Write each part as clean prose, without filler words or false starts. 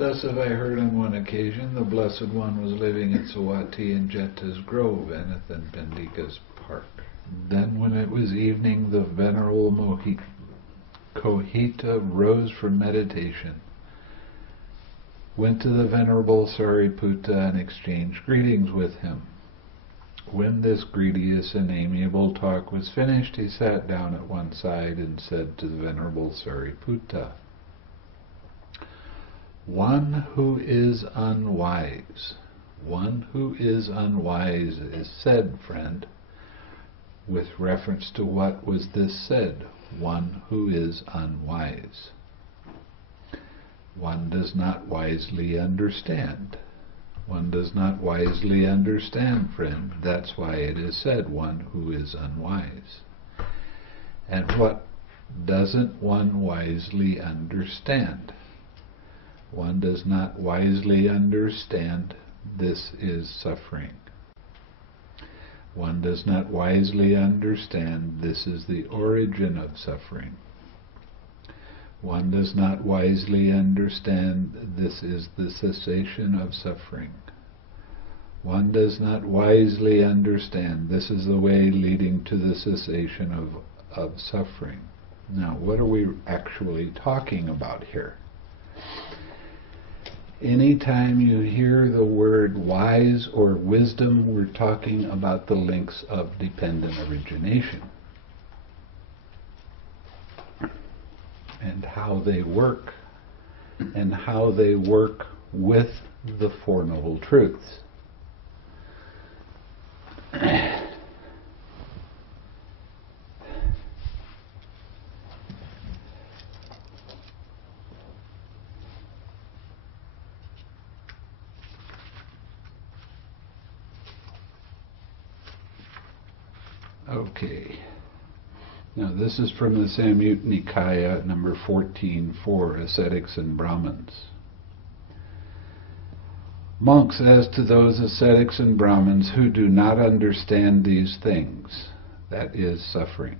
Thus have I heard on one occasion the Blessed One was living at Sawati in Jeta's Grove, Aneth and Pendika's Park. Then when it was evening, the Venerable Mahā Koṭṭhita rose from meditation, went to the Venerable Sāriputta and exchanged greetings with him. When this greetous and amiable talk was finished, he sat down at one side and said to the Venerable Sāriputta, one who is unwise is said, friend. With reference to what was this said? One who is unwise. One does not wisely understand. One does not wisely understand, friend. That's why it is said, one who is unwise. And what doesn't one wisely understand? One does not wisely understand. This is suffering. One does not wisely understand. This is the origin of suffering. One does not wisely understand. This is the cessation of suffering. One does not wisely understand. This is the way leading to the cessation of suffering. Now, what are we actually talking about here? Anytime you hear the word wise or wisdom, we're talking about the links of dependent origination and how they work with the Four Noble Truths. Okay. Now this is from the Samyutta Nikaya, number 14.4, Ascetics and Brahmins. Monks, as to those ascetics and Brahmins who do not understand these things, that is suffering,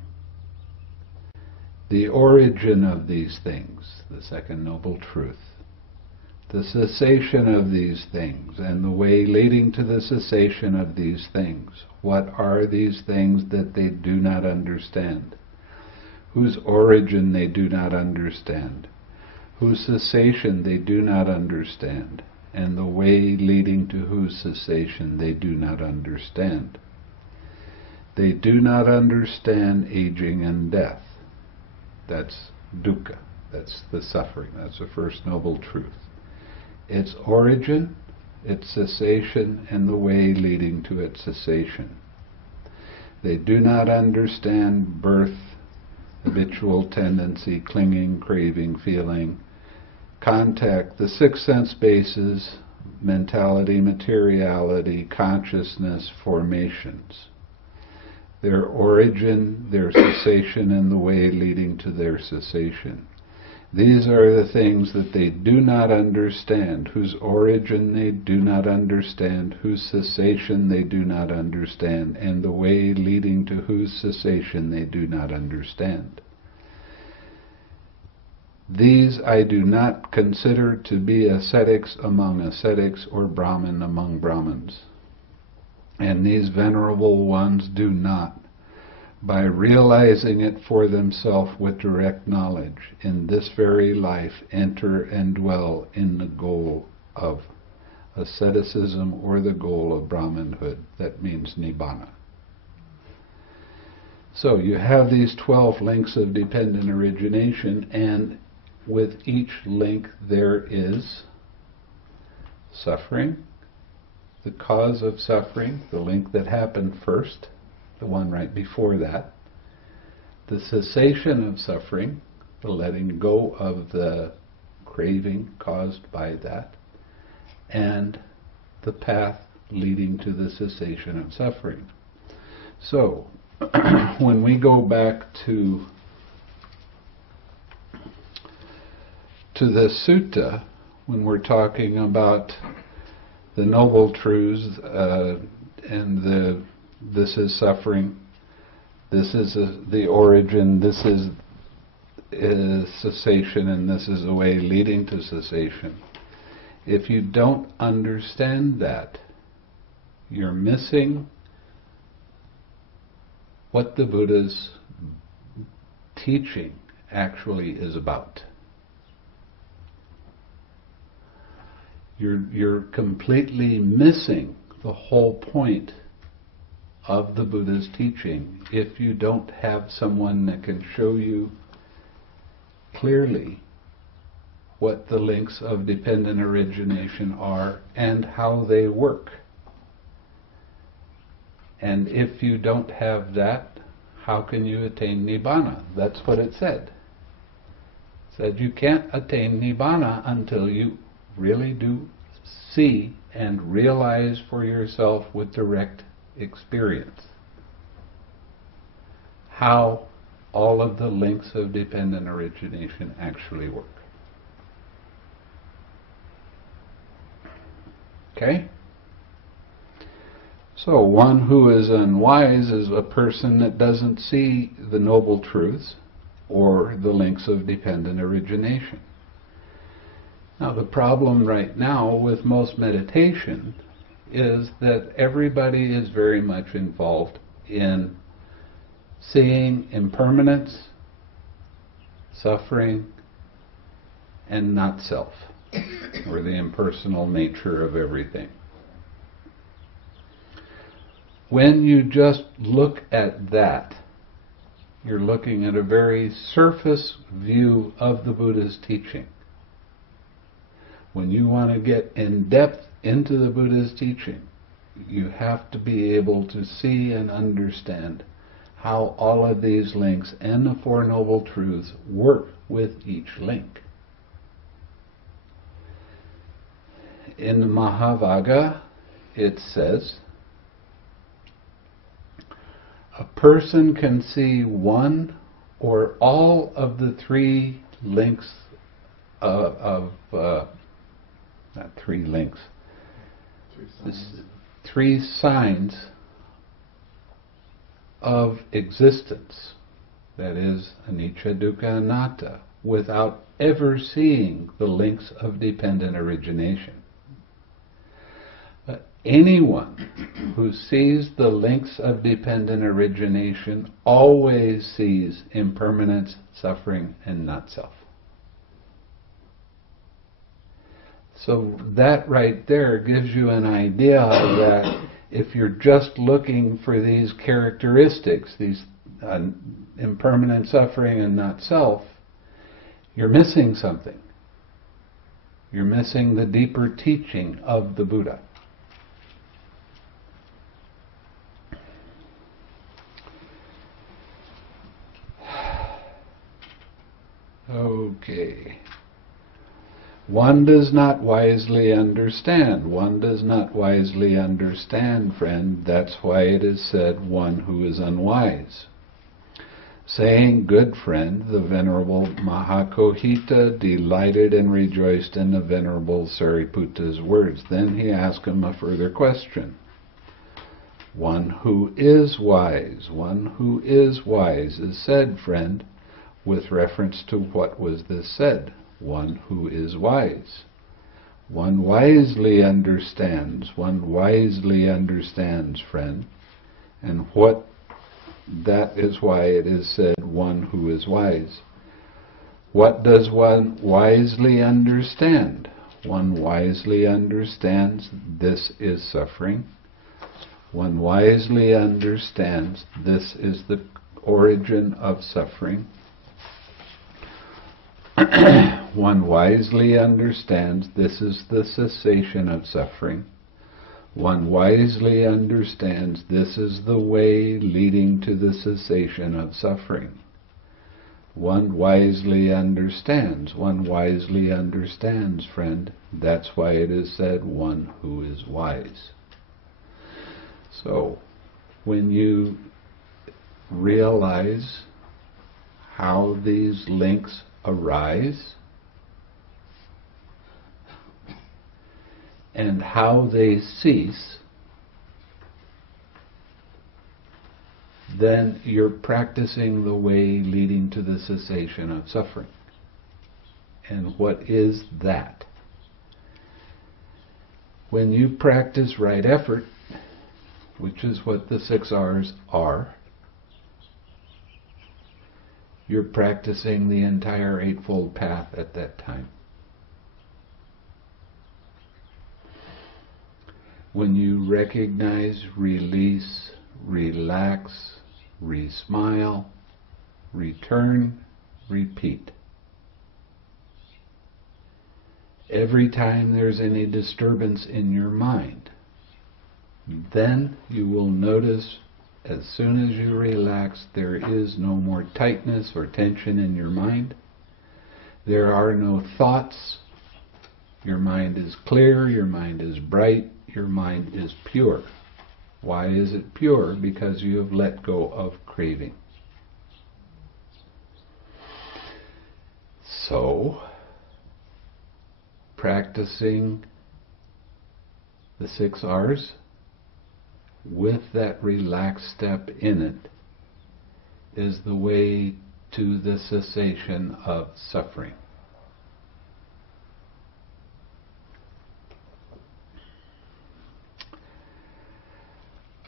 the origin of these things, the second noble truth, the cessation of these things, and the way leading to the cessation of these things. What are these things that they do not understand? Whose origin they do not understand? Whose cessation they do not understand? And the way leading to whose cessation they do not understand? They do not understand aging and death. That's dukkha. That's the suffering. That's the first noble truth. Its origin, its cessation, and the way leading to its cessation. They do not understand birth, habitual tendency, clinging, craving, feeling, contact, the six sense bases, mentality, materiality, consciousness, formations. Their origin, their cessation, and the way leading to their cessation. These are the things that they do not understand, whose origin they do not understand, whose cessation they do not understand, and the way leading to whose cessation they do not understand. These I do not consider to be ascetics among ascetics or Brahmin among Brahmins. And these venerable ones do not, by realizing it for themselves with direct knowledge, in this very life enter and dwell in the goal of asceticism or the goal of Brahmanhood. That means Nibbana. So you have these 12 links of dependent origination, and with each link there is suffering, the cause of suffering, the link that happened first, the one right before that, the cessation of suffering, the letting go of the craving caused by that, and the path leading to the cessation of suffering. So, when we go back to the sutta, when we're talking about the noble truths and this is suffering, this is the origin, this is cessation, and this is the way leading to cessation. If you don't understand that, you're missing what the Buddha's teaching actually is about. You're completely missing the whole point of the Buddha's teaching if you don't have someone that can show you clearly what the links of dependent origination are and how they work. And if you don't have that, how can you attain Nibbana? That's what it said. It said you can't attain Nibbana until you really do see and realize for yourself with direct experience how all of the links of dependent origination actually work. Okay? So one who is unwise is a person that doesn't see the noble truths or the links of dependent origination. Now the problem right now with most meditation is that everybody is very much involved in seeing impermanence, suffering, and not self, or the impersonal nature of everything. When you just look at that, you're looking at a very surface view of the Buddha's teaching. When you want to get in depth into the Buddha's teaching, you have to be able to see and understand how all of these links and the Four Noble Truths work with each link. In the Mahāvagga, it says, a person can see one or all of the three links three signs of existence, that is, anicca, dukkha, anatta, without ever seeing the links of dependent origination. But anyone who sees the links of dependent origination always sees impermanence, suffering, and not self. So that right there gives you an idea that if you're just looking for these characteristics, these impermanent, suffering, and not self, you're missing something. You're missing the deeper teaching of the Buddha. Okay. One does not wisely understand. One does not wisely understand, friend. That's why it is said, one who is unwise. Saying, good friend, the Venerable Mahā Koṭṭhita delighted and rejoiced in the Venerable Sāriputta's words. Then he asked him a further question. One who is wise is said, friend, with reference to what was this said. One who is wise. One wisely understands, friend. And that is why it is said, one who is wise. What does one wisely understand? One wisely understands this is suffering. One wisely understands this is the origin of suffering. One wisely understands this is the cessation of suffering. One wisely understands this is the way leading to the cessation of suffering. One wisely understands, friend. That's why it is said, one who is wise. So, when you realize how these links arise and how they cease, then you're practicing the way leading to the cessation of suffering. And what is that? When you practice right effort, which is what the 6 R's are, you're practicing the entire Eightfold Path at that time. When you recognize, release, relax, re-smile, return, repeat. Every time there's any disturbance in your mind, then you will notice as soon as you relax, there is no more tightness or tension in your mind. There are no thoughts. Your mind is clear, your mind is bright, your mind is pure. Why is it pure? Because you have let go of craving. So, practicing the 6 R's with that relaxed step in it is the way to the cessation of suffering.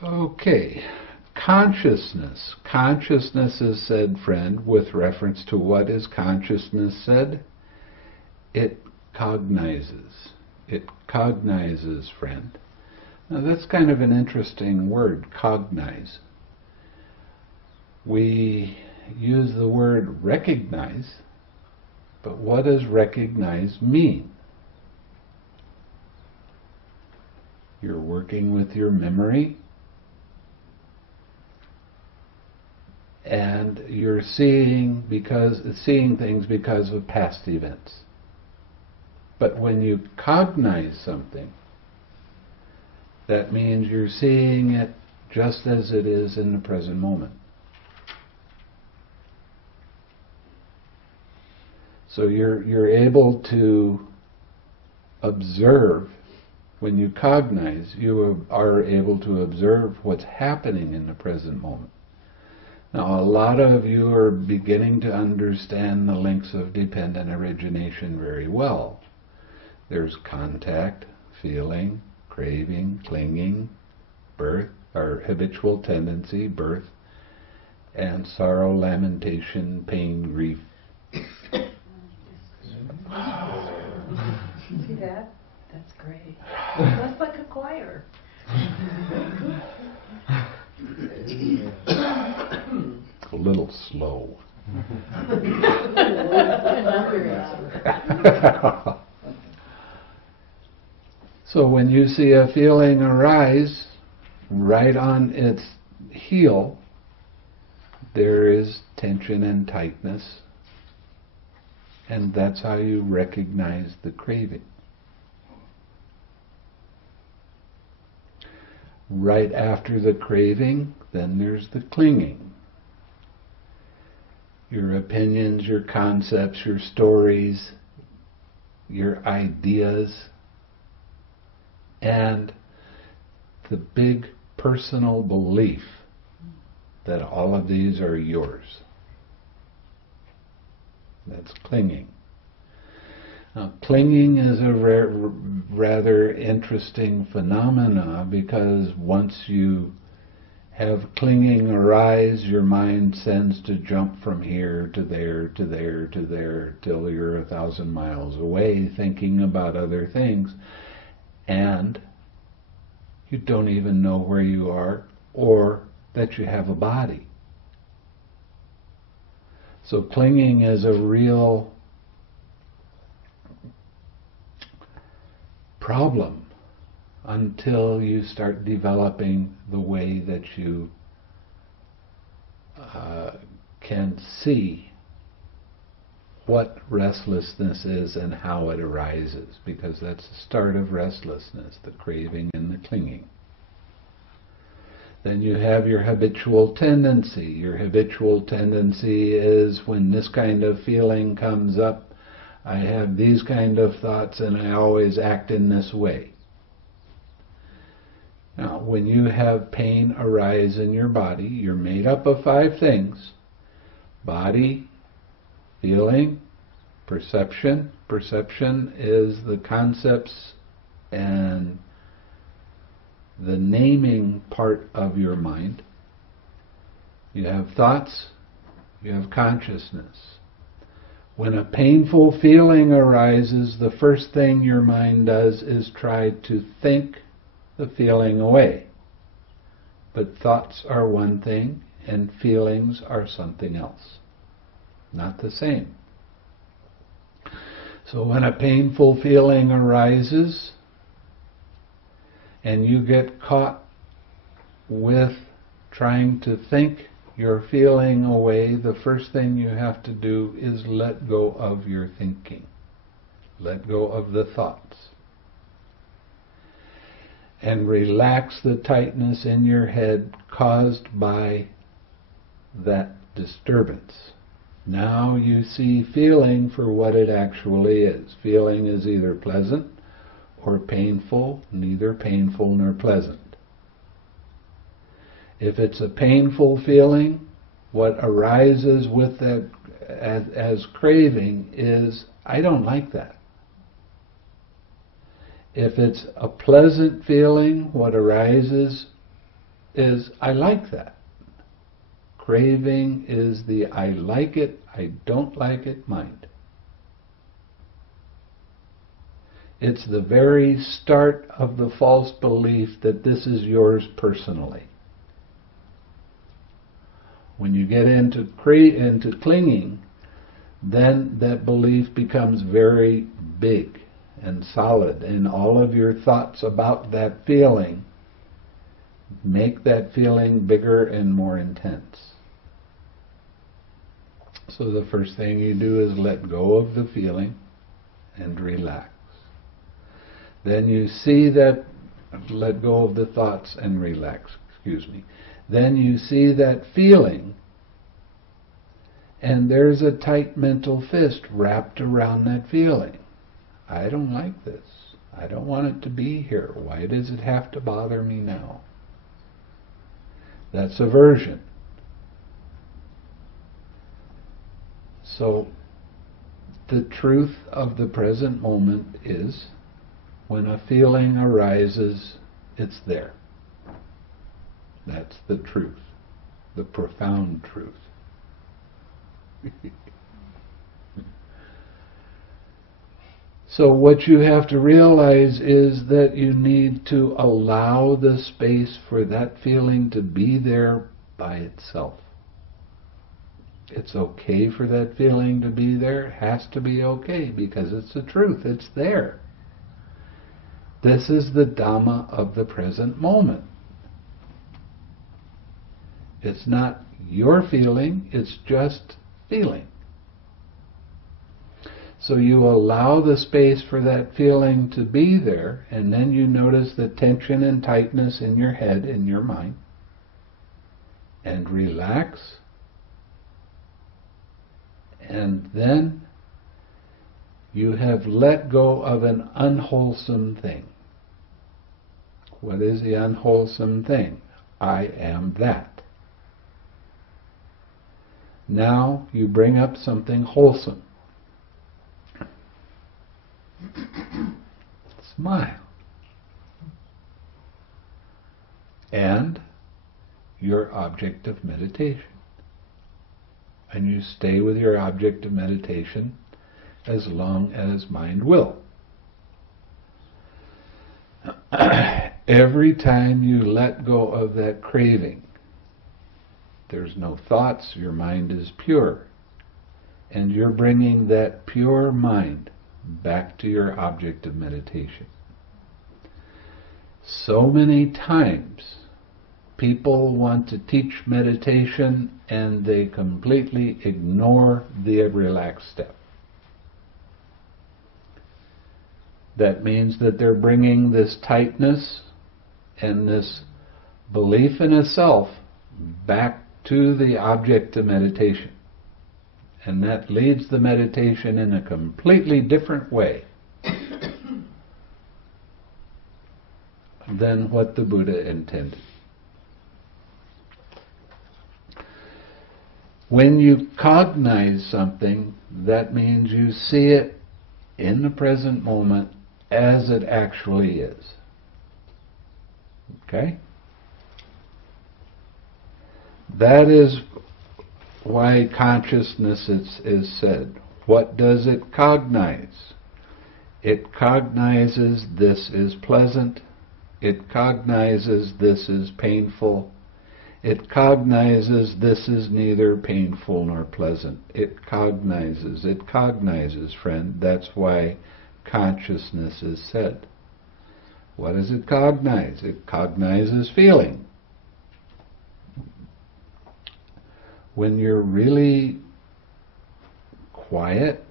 Okay, consciousness. Consciousness is said, friend, with reference to what is consciousness said? It cognizes. It cognizes, friend. Now that's kind of an interesting word, cognize. We use the word recognize, but what does recognize mean? You're working with your memory, and you're seeing things because of past events. But when you cognize something, that means you're seeing it just as it is in the present moment. So you're able to observe. When you cognize, you are able to observe what's happening in the present moment. Now, a lot of you are beginning to understand the links of dependent origination very well. There's contact, feeling, craving, clinging, birth, or habitual tendency, birth, and sorrow, lamentation, pain, grief. See that? That's great. That's like a choir. A little slow. So when you see a feeling arise, right on its heel, there is tension and tightness, and that's how you recognize the craving. Right after the craving, then there's the clinging. Your opinions, your concepts, your stories, your ideas, and the big personal belief that all of these are yours. That's clinging. Now, clinging is a rather interesting phenomena, because once you have clinging arise, your mind tends to jump from here to there, to there, to there, till you're 1,000 miles away thinking about other things, and you don't even know where you are or that you have a body. So clinging is a real problem until you start developing the way that you can see what restlessness is and how it arises, because that's the start of restlessness, the craving and the clinging. Then you have your habitual tendency. Your habitual tendency is when this kind of feeling comes up, I have these kind of thoughts and I always act in this way. Now, when you have pain arise in your body, you're made up of 5 things: body, feeling, perception. Perception is the concepts and the naming part of your mind. You have thoughts, you have consciousness. When a painful feeling arises, the first thing your mind does is try to think the feeling away. But thoughts are one thing and feelings are something else. Not the same. So when a painful feeling arises and you get caught with trying to think your feeling away, the first thing you have to do is let go of your thinking. Let go of the thoughts. And relax the tightness in your head caused by that disturbance. Now you see feeling for what it actually is. Feeling is either pleasant or painful, neither painful nor pleasant. If it's a painful feeling, what arises with that as craving is, I don't like that. If it's a pleasant feeling, what arises is, I like that. Craving is the I like it, I don't like it mind. It's the very start of the false belief that this is yours personally. When you get into clinging, then that belief becomes very big and solid, and all of your thoughts about that feeling make that feeling bigger and more intense. So the first thing you do is let go of the feeling and relax. Then you see that, let go of the thoughts and relax, Then you see that feeling, and there's a tight mental fist wrapped around that feeling. I don't like this. I don't want it to be here. Why does it have to bother me now? That's aversion. So the truth of the present moment is, when a feeling arises, it's there. That's the truth, the profound truth. So what you have to realize is that you need to allow the space for that feeling to be there by itself. It's okay for that feeling to be there. It has to be okay because it's the truth. It's there. This is the Dhamma of the present moment. It's not your feeling, it's just feeling. So you allow the space for that feeling to be there, and then you notice the tension and tightness in your head, in your mind, and relax. And then you have let go of an unwholesome thing. What is the unwholesome thing? I am that. Now you bring up something wholesome. Smile. And your object of meditation. And you stay with your object of meditation as long as mind will. Every time you let go of that craving, there's no thoughts, your mind is pure. And you're bringing that pure mind back to your object of meditation. So many times people want to teach meditation and they completely ignore the relaxed step. That means that they're bringing this tightness and this belief in a self back to the object of meditation. And that leads the meditation in a completely different way than what the Buddha intended. When you cognize something, that means you see it in the present moment as it actually is. Okay? That is why consciousness is said. What does it cognize? It cognizes this is pleasant. It cognizes this is painful. It cognizes this is neither painful nor pleasant. It cognizes, friend. That's why consciousness is said. What does it cognize? It cognizes feeling. When you're really quiet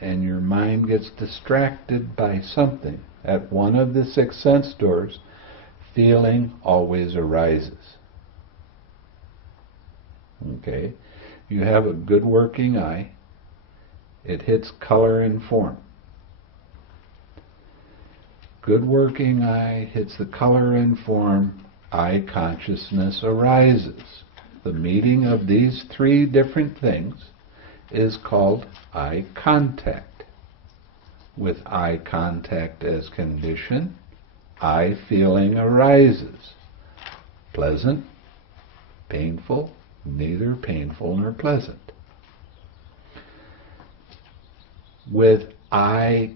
and your mind gets distracted by something, at one of the 6 sense doors, feeling always arises. Okay? You have a good working eye. It hits color and form. Good working eye hits the color and form, eye consciousness arises. The meeting of these 3 different things is called eye contact. With eye contact as condition, eye feeling arises. Pleasant, painful, neither painful nor pleasant. With eye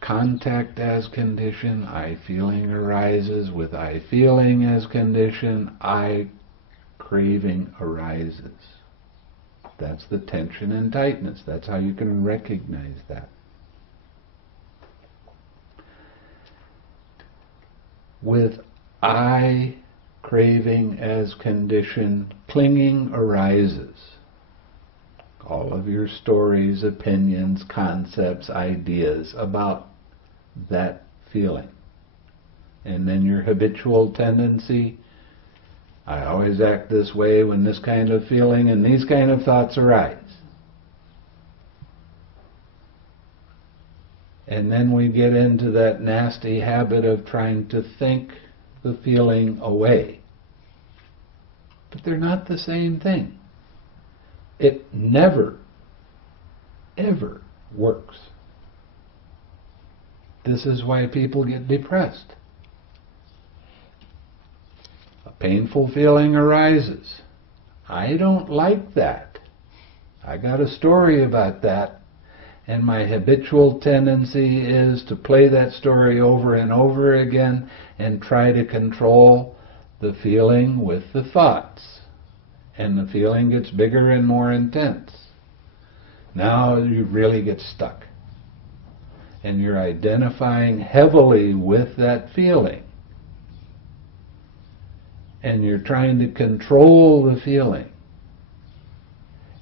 contact as condition, eye feeling arises. With eye feeling as condition, eye craving arises. That's the tension and tightness. That's how you can recognize that. With eye craving as condition, clinging arises. All of your stories, opinions, concepts, ideas about that feeling. And then your habitual tendency, I always act this way when this kind of feeling and these kind of thoughts arise. And then we get into that nasty habit of trying to think the feeling away. But they're not the same thing. It never, ever works. This is why people get depressed. A painful feeling arises. I don't like that. I got a story about that. And my habitual tendency is to play that story over and over again and try to control the feeling with the thoughts. And the feeling gets bigger and more intense. Now you really get stuck. And you're identifying heavily with that feeling. And you're trying to control the feeling.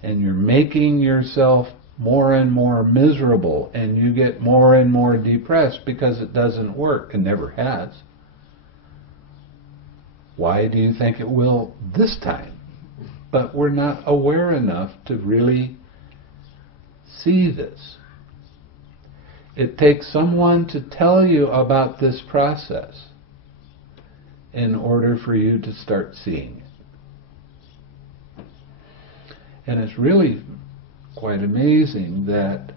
And you're making yourself more and more miserable, and you get more and more depressed because it doesn't work. It never has. Why do you think it will this time? But we're not aware enough to really see this. It takes someone to tell you about this process in order for you to start seeing it. And it's really quite amazing that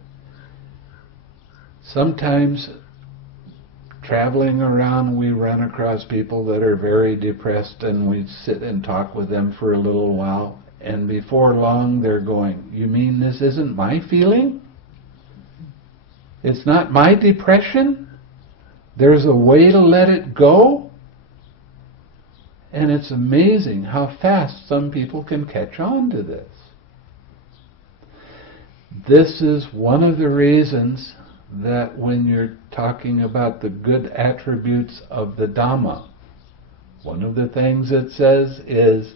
sometimes traveling around we run across people that are very depressed, and we sit and talk with them for a little while, and before long they're going, "You mean this isn't my feeling? It's not my depression? There's a way to let it go?" And it's amazing how fast some people can catch on to this. This is one of the reasons that when you're talking about the good attributes of the Dhamma, one of the things it says is,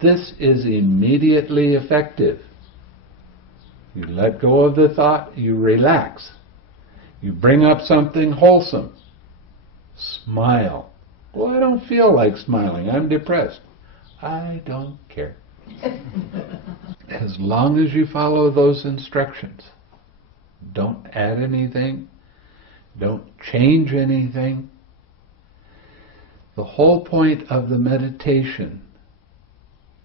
this is immediately effective. You let go of the thought, you relax. You bring up something wholesome. Smile. Well, I don't feel like smiling. I'm depressed. I don't care. As long as you follow those instructions, don't add anything, don't change anything. The whole point of the meditation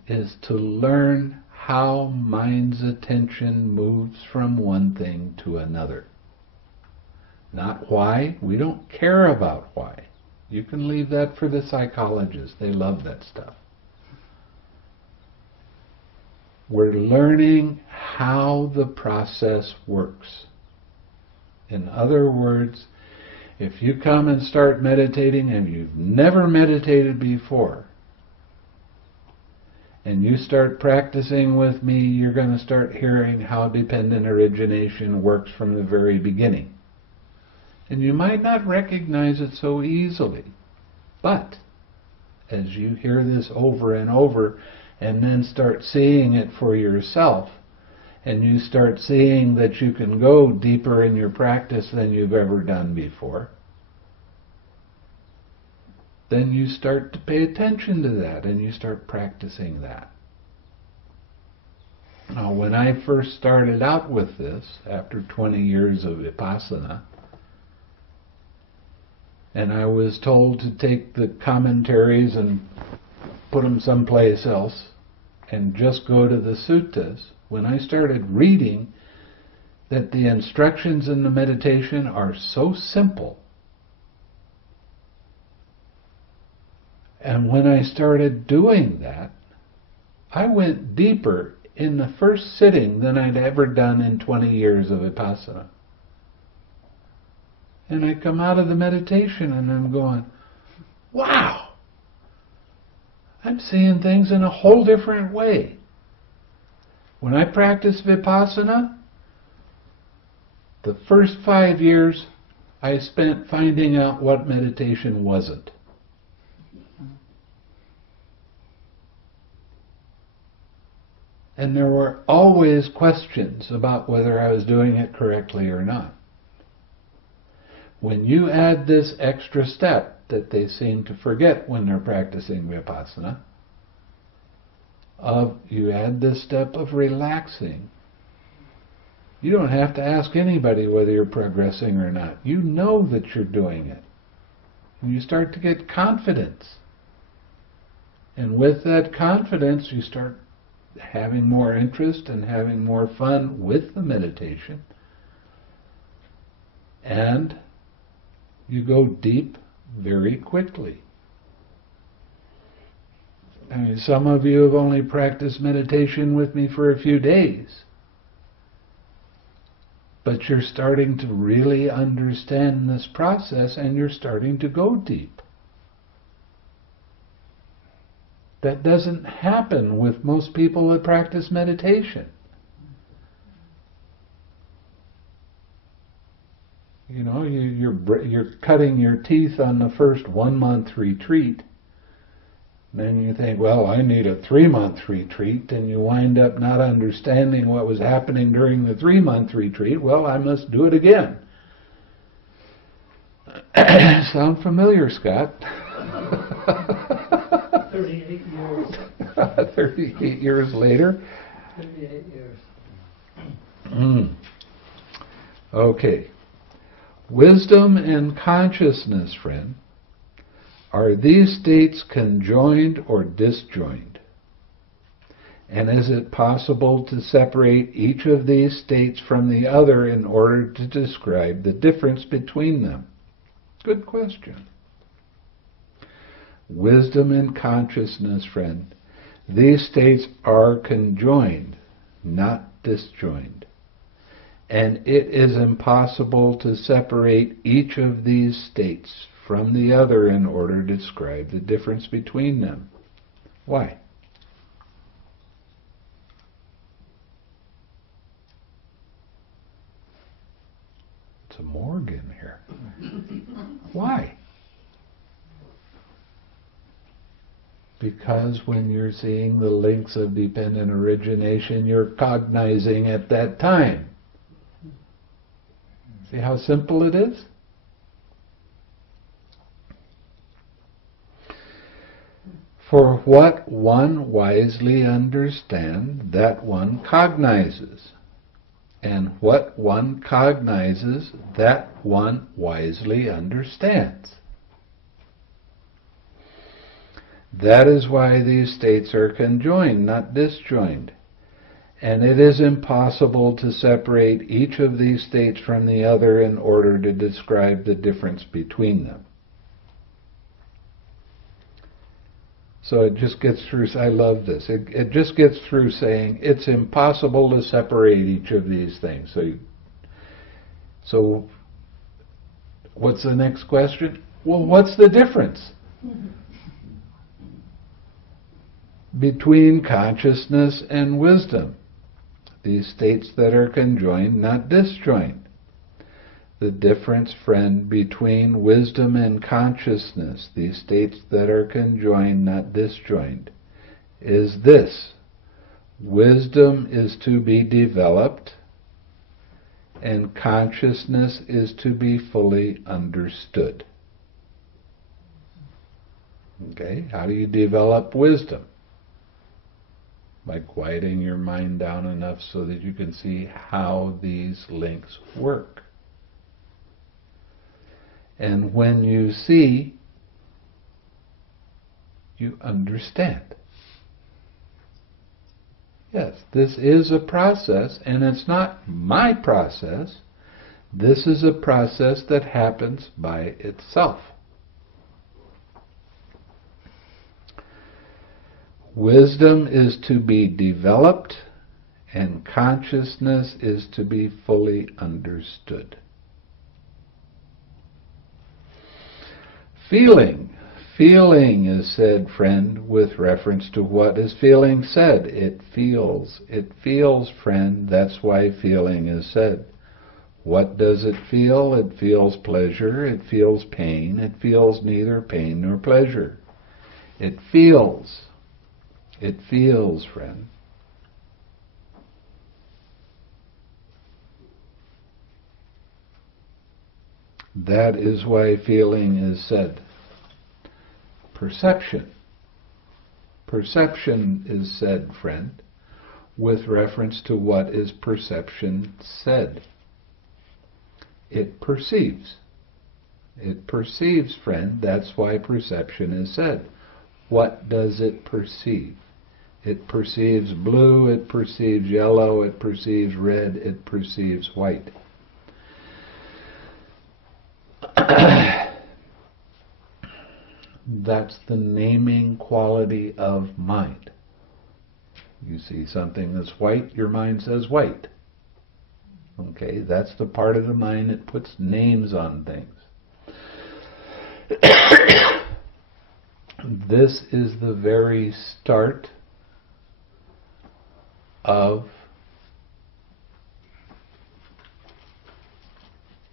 is to learn how mind's attention moves from one thing to another. Not why. We don't care about why. You can leave that for the psychologists. They love that stuff. We're learning how the process works. In other words, if you come and start meditating and you've never meditated before, and you start practicing with me, you're going to start hearing how dependent origination works from the very beginning. And you might not recognize it so easily. But as you hear this over and over, and then start seeing it for yourself, and you start seeing that you can go deeper in your practice than you've ever done before, then you start to pay attention to that, and you start practicing that. Now, when I first started out with this, after 20 years of vipassana, and I was told to take the commentaries and put them someplace else, and just go to the suttas, when I started reading that the instructions in the meditation are so simple, and when I started doing that, I went deeper in the first sitting than I'd ever done in 20 years of vipassana. And I come out of the meditation and I'm going, wow! I'm seeing things in a whole different way. When I practiced vipassana, the first 5 years I spent finding out what meditation wasn't. And there were always questions about whether I was doing it correctly or not. When you add this extra step that they seem to forget when they're practicing vipassana, you add this step of relaxing. You don't have to ask anybody whether you're progressing or not. You know that you're doing it. And you start to get confidence. And with that confidence, you start having more interest and having more fun with the meditation. And you go deep very quickly. I mean, some of you have only practiced meditation with me for a few days, but you're starting to really understand this process and you're starting to go deep. That doesn't happen with most people that practice meditation. You know, you're cutting your teeth on the first 1 month retreat. Then you think, well, I need a 3 month retreat, and you wind up not understanding what was happening during the 3 month retreat. Well, I must do it again. Sound familiar, Scott? 38 years. 38 years later? 38 years. Okay. Wisdom and consciousness, friend, are these states conjoined or disjoined? And is it possible to separate each of these states from the other in order to describe the difference between them? Good question. Wisdom and consciousness, friend, these states are conjoined, not disjoined. And it is impossible to separate each of these states from the other in order to describe the difference between them. Why? It's a Morgan here. Why? Because when you're seeing the links of dependent origination, you're cognizing at that time. See how simple it is? For what one wisely understands, that one cognizes. And what one cognizes, that one wisely understands. That is why these states are conjoined, not disjoined. And it is impossible to separate each of these states from the other in order to describe the difference between them. So it just gets through, I love this, it just gets through saying it's impossible to separate each of these things. So what's the next question? Well, what's the difference between consciousness and wisdom? These states that are conjoined, not disjoined. The difference, friend, between wisdom and consciousness, these states that are conjoined, not disjoined, is this. Wisdom is to be developed, and consciousness is to be fully understood. Okay, how do you develop wisdom? By quieting your mind down enough so that you can see how these links work. And when you see, you understand. Yes, this is a process, and it's not my process. This is a process that happens by itself. Wisdom is to be developed, and consciousness is to be fully understood. Feeling. Feeling is said, friend, with reference to what is feeling said. It feels. It feels, friend. That's why feeling is said. What does it feel? It feels pleasure. It feels pain. It feels neither pain nor pleasure. It feels. It feels, friend. That is why feeling is said. Perception. Perception is said, friend, with reference to what is perception said. It perceives. It perceives, friend. That's why perception is said. What does it perceive? It perceives blue, it perceives yellow, it perceives red, it perceives white. That's the naming quality of mind. You see something that's white, your mind says white. Okay, that's the part of the mind that puts names on things. This is the very start of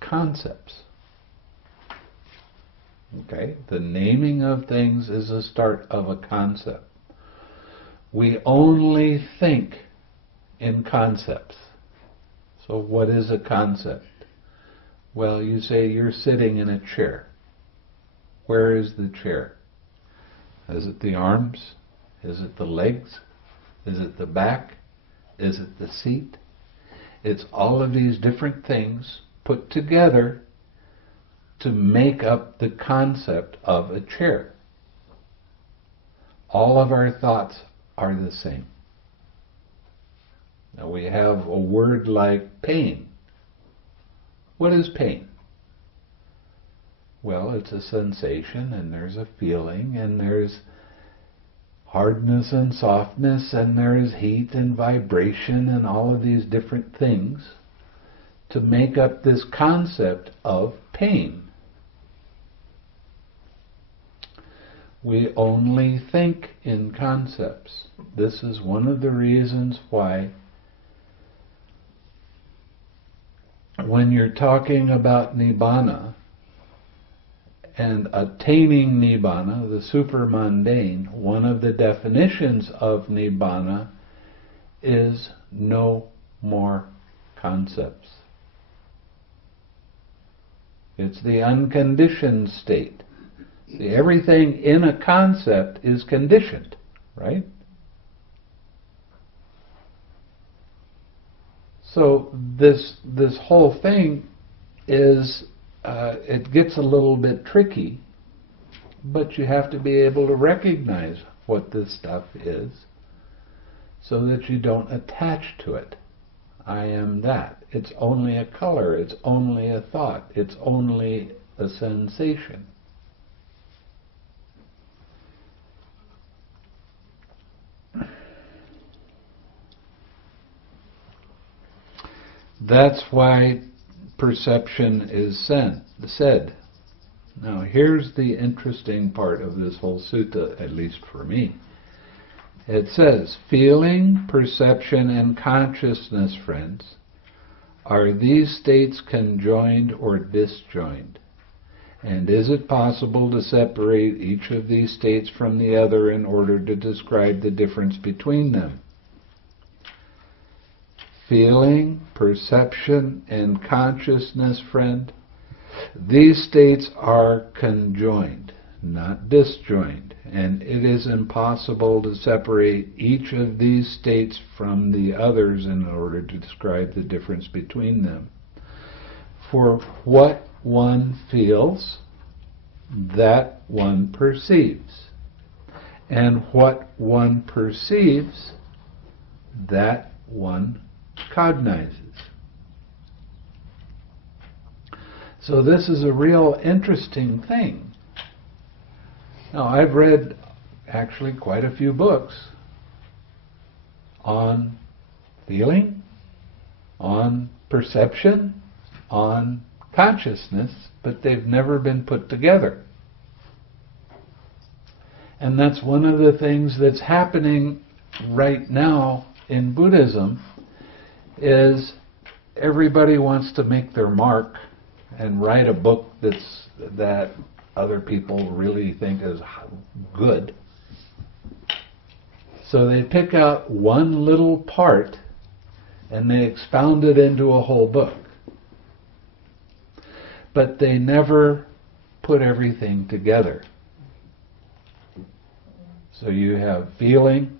concepts. Okay, the naming of things is the start of a concept. We only think in concepts. So what is a concept? Well, you say you're sitting in a chair. Where is the chair? Is it the arms? Is it the legs? Is it the back? Is it the seat? It's all of these different things put together to make up the concept of a chair. All of our thoughts are the same. Now we have a word like pain. What is pain? Well, it's a sensation, and there's a feeling, and there's hardness and softness, and there's heat and vibration, and all of these different things to make up this concept of pain. We only think in concepts. This is one of the reasons why when you're talking about Nibbana and attaining Nibbana, the supermundane, one of the definitions of Nibbana is no more concepts. It's the unconditioned state. See, everything in a concept is conditioned, right? So this whole thing is, it gets a little bit tricky, but you have to be able to recognize what this stuff is so that you don't attach to it. I am that. It's only a color. It's only a thought. It's only a sensation. That's why perception is said. Now here's the interesting part of this whole sutta, at least for me. It says, feeling, perception, and consciousness, friends, are these states conjoined or disjoined? And is it possible to separate each of these states from the other in order to describe the difference between them? Feeling, perception, and consciousness, friend, these states are conjoined, not disjoined, and it is impossible to separate each of these states from the others in order to describe the difference between them. For what one feels, that one perceives, and what one perceives, that one cognizes. So this is a real interesting thing. Now, I've read actually quite a few books on feeling, on perception, on consciousness, but they've never been put together. And that's one of the things that's happening right now in Buddhism, is everybody wants to make their mark and write a book that other people really think is good. So they pick out one little part and they expound it into a whole book. But they never put everything together. So you have feeling,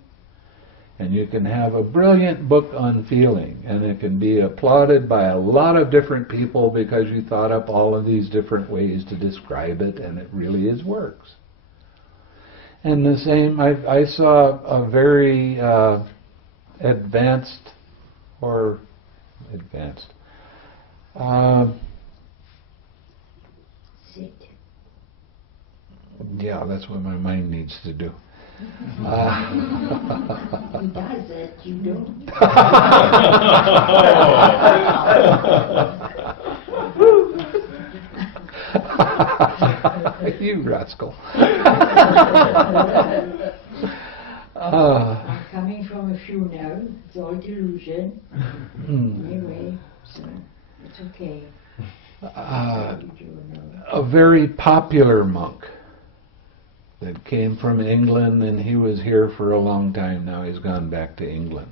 and you can have a brilliant book on feeling, and it can be applauded by a lot of different people because you thought up all of these different ways to describe it, and it really works. And the same, I saw a very yeah, that's what my mind needs to do. Who does it? You don't. You rascal. Coming from a funeral, it's all delusion. Anyway, so it's okay. A very popular monk that came from England, and he was here for a long time now. He's gone back to England.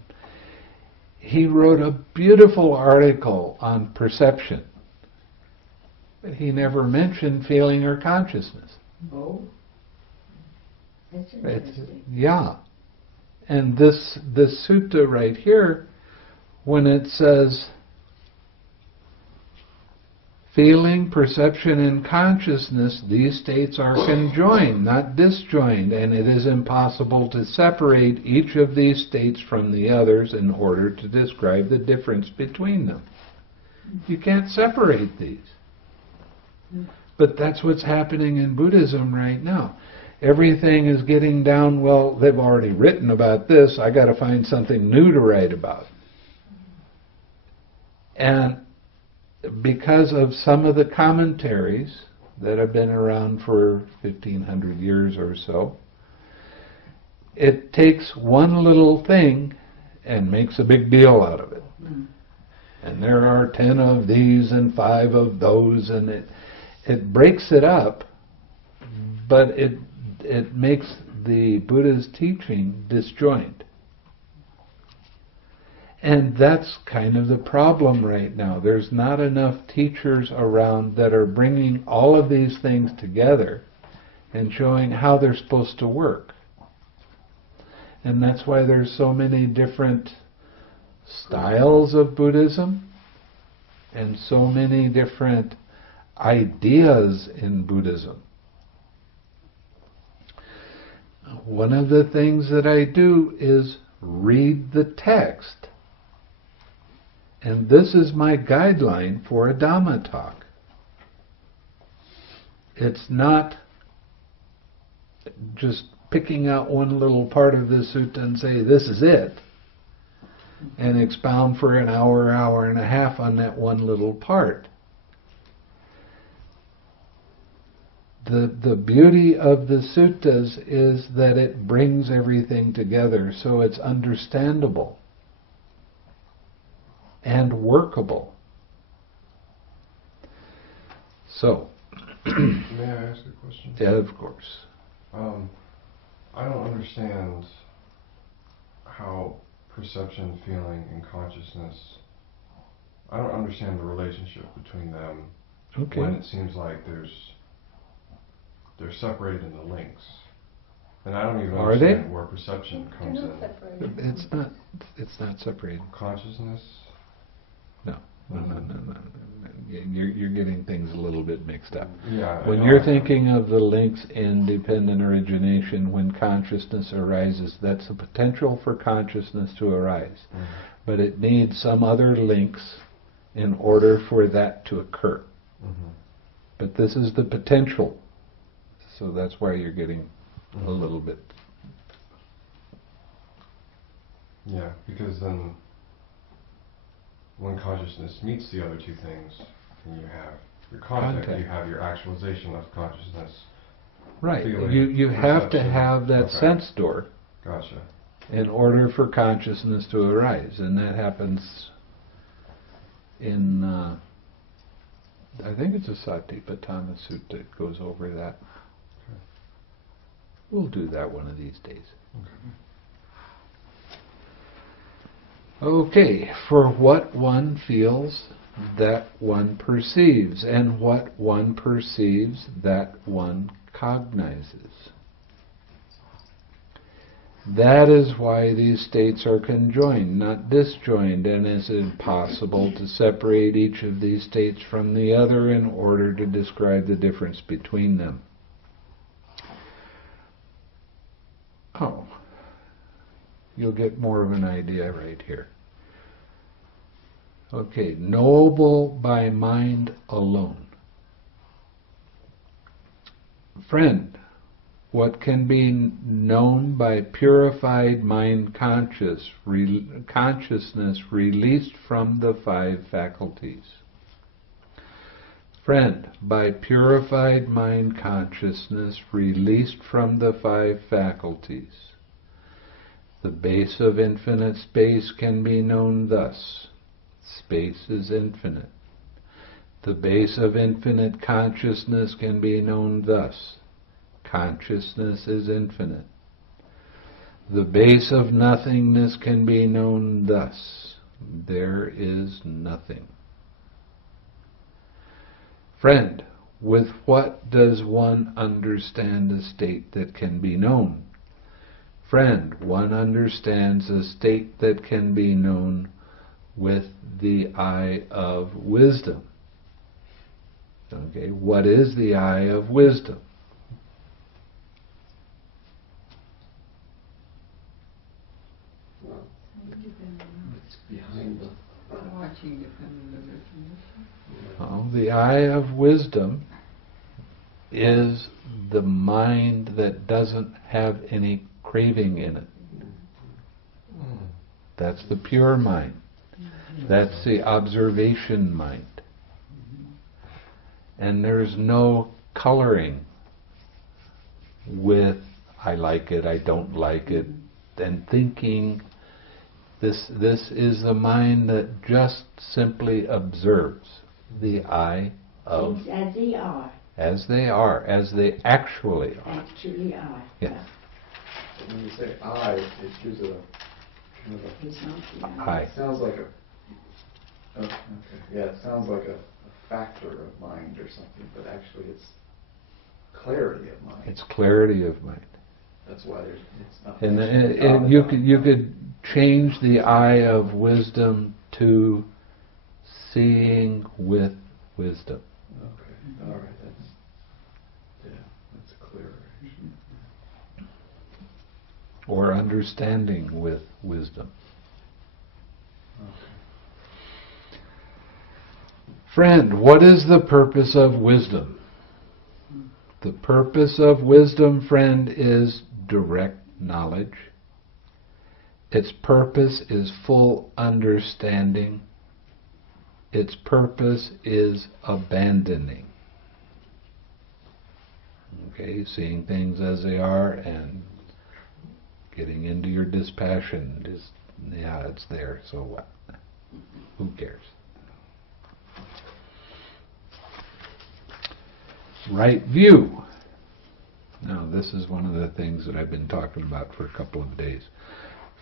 He wrote a beautiful article on perception, but he never mentioned feeling or consciousness. Oh, that's interesting. Yeah. And this sutta right here, when it says feeling, perception, and consciousness, these states are conjoined, not disjoined, and it is impossible to separate each of these states from the others in order to describe the difference between them. You can't separate these. But that's what's happening in Buddhism right now. Everything is getting down, well, they've already written about this, I got to find something new to write about. And because of some of the commentaries that have been around for 1,500 years or so, it takes one little thing and makes a big deal out of it. And there are 10 of these and 5 of those, and it breaks it up, but it makes the Buddha's teaching disjoint. And that's kind of the problem right now. There's not enough teachers around that are bringing all of these things together and showing how they're supposed to work. And that's why there's so many different styles of Buddhism and so many different ideas in Buddhism. One of the things that I do is read the text. And this is my guideline for a Dhamma talk. It's not just picking out one little part of the sutta and say, this is it. and expound for an hour, hour and a half on that one little part. The beauty of the suttas is that it brings everything together so it's understandable and workable. So, may I ask a question? Yeah, of course. I don't understand how perception, feeling, and consciousness, I don't understand the relationship between them when it seems like they're separated in the links. And I don't even understand where perception comes in. It's not separated. Consciousness? No. You're getting things a little bit mixed up. Yeah. When you're thinking of the links in dependent origination, when consciousness arises, that's the potential for consciousness to arise. Mm-hmm. But it needs some other links in order for that to occur. Mm-hmm. But this is the potential. So that's why you're getting a little bit. Yeah, because then when consciousness meets the other two things, and you have your contact, you have your actualization of consciousness. Right. Feeling, you have to have that sense door. Gotcha. In order for consciousness to arise. And that happens in, I think it's a Sāriputta Sutta that goes over that. Okay. We'll do that one of these days. Okay, for what one feels, that one perceives, and what one perceives, that one cognizes. That is why these states are conjoined, not disjoined, and it is impossible to separate each of these states from the other in order to describe the difference between them. Oh, you'll get more of an idea right here. Okay, knowable by mind alone. Friend, what can be known by purified mind consciousness released from the 5 faculties? Friend, by purified mind consciousness released from the 5 faculties. The base of infinite space can be known thus. Space is infinite. The base of infinite consciousness can be known thus. Consciousness is infinite. The base of nothingness can be known thus. There is nothing. Friend, with what does one understand a state that can be known? Friend, one understands a state that can be known with the eye of wisdom. Okay, what is the eye of wisdom? The eye of wisdom is the mind that doesn't have any craving in it. That's the pure mind. That's the observation mind. And there's no coloring with I like it, I don't like it, and thinking. This is the mind that just simply observes. The eye of... Things as they are. As they are, as they actually are. Actually are. Yeah. When you say I, it gives it a kind of a... It's not the I. It sounds like a... Oh, okay. Yeah, it sounds like a factor of mind or something, but actually it's clarity of mind. It's clarity of mind. That's why it's not... And you could change the eye of wisdom to seeing with wisdom. Okay, all right, that's clearer. Or understanding with wisdom. Okay. Friend, what is the purpose of wisdom? The purpose of wisdom, friend, is direct knowledge. Its purpose is full understanding. Its purpose is abandoning. Okay, seeing things as they are and getting into your dispassion is, yeah, it's there, so what? Who cares? Right view. Now, this is one of the things that I've been talking about for a couple of days.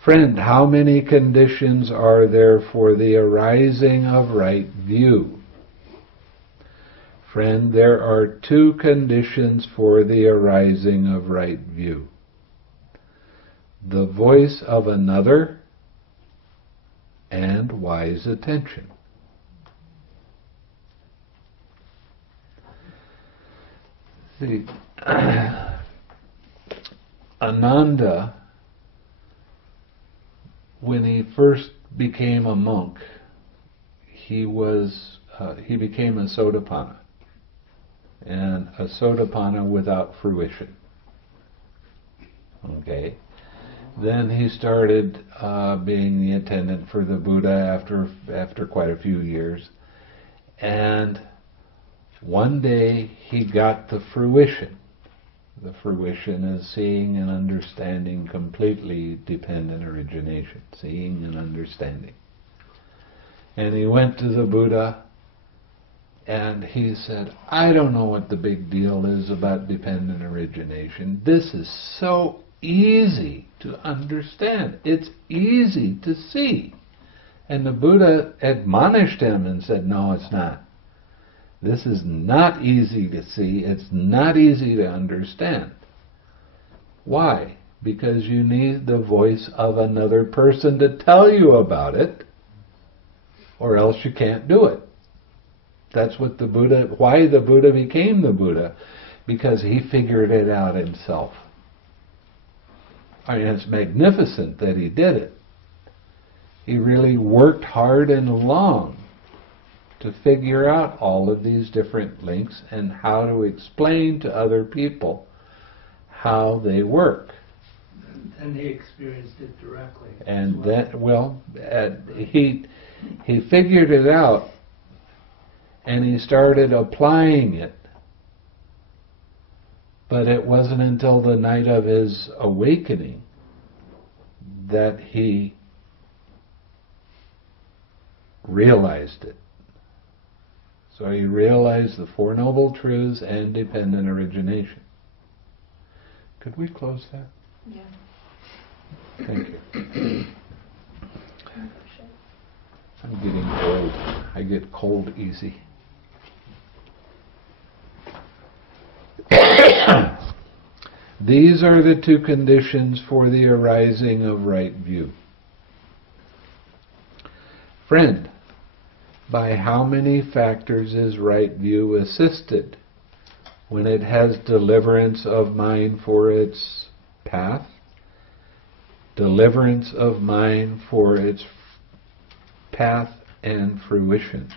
Friend, how many conditions are there for the arising of right view? Friend, there are 2 conditions for the arising of right view. The voice of another and wise attention. See, Ananda, when he first became a monk, he became a Sotapanna, and a Sotapanna without fruition. Okay. Then he started being the attendant for the Buddha after quite a few years, and one day he got the fruition. The fruition is seeing and understanding completely dependent origination, seeing and understanding. And he went to the Buddha and he said, I don't know what the big deal is about dependent origination. This is so easy to understand. It's easy to see. And the Buddha admonished him and said, no, it's not. This is not easy to see. It's not easy to understand. Why? Because you need the voice of another person to tell you about it, or else you can't do it. That's what the Buddha, why the Buddha became the Buddha, because he figured it out himself. I mean, it's magnificent that he did it. He really worked hard and long to figure out all of these different links and how to explain to other people how they work. And he experienced it directly. And that, well, he figured it out, and he started applying it. But it wasn't until the night of his awakening that he realized it. So he realized the Four Noble Truths and dependent origination. Could we close that? Yeah. Thank you. I'm getting old. I get cold easy. These are the 2 conditions for the arising of right view. Friend, by how many factors is right view assisted when it has deliverance of mind for its path, deliverance of mind for its path and fruition,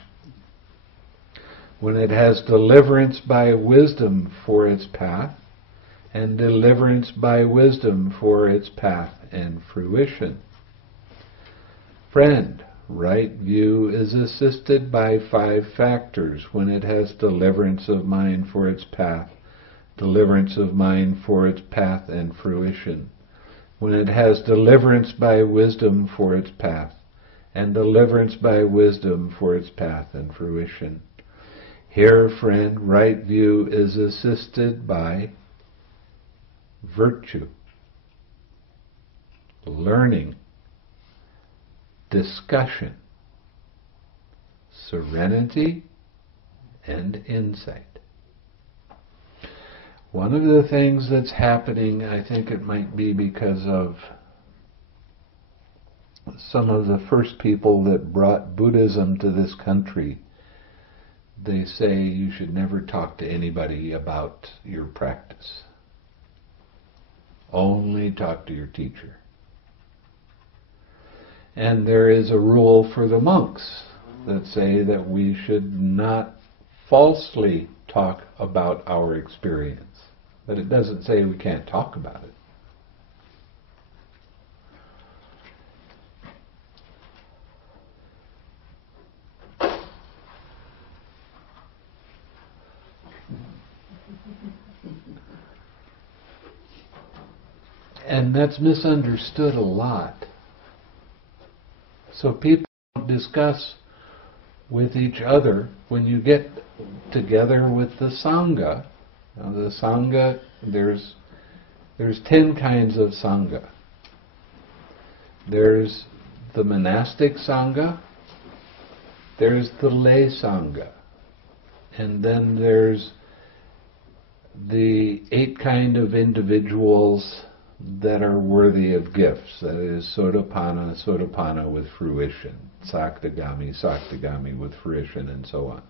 when it has deliverance by wisdom for its path, and deliverance by wisdom for its path and fruition? Friend, right view is assisted by 5 factors when it has deliverance of mind for its path, deliverance of mind for its path and fruition, when it has deliverance by wisdom for its path, and deliverance by wisdom for its path and fruition. Here, friend, right view is assisted by virtue, learning, discussion, serenity, and insight. One of the things that's happening, I think it might be because of some of the first people that brought Buddhism to this country. They say you should never talk to anybody about your practice. Only talk to your teacher. And there is a rule for the monks that say that we should not falsely talk about our experience. But it doesn't say we can't talk about it. And that's misunderstood a lot. So people don't discuss with each other when you get together with the Sangha. Now the Sangha, there's 10 kinds of Sangha. There's the monastic Sangha, there's the lay Sangha, and then there's the 8 kind of individuals that are worthy of gifts. That is Sotapanna with fruition, Saktagami with fruition, and so on.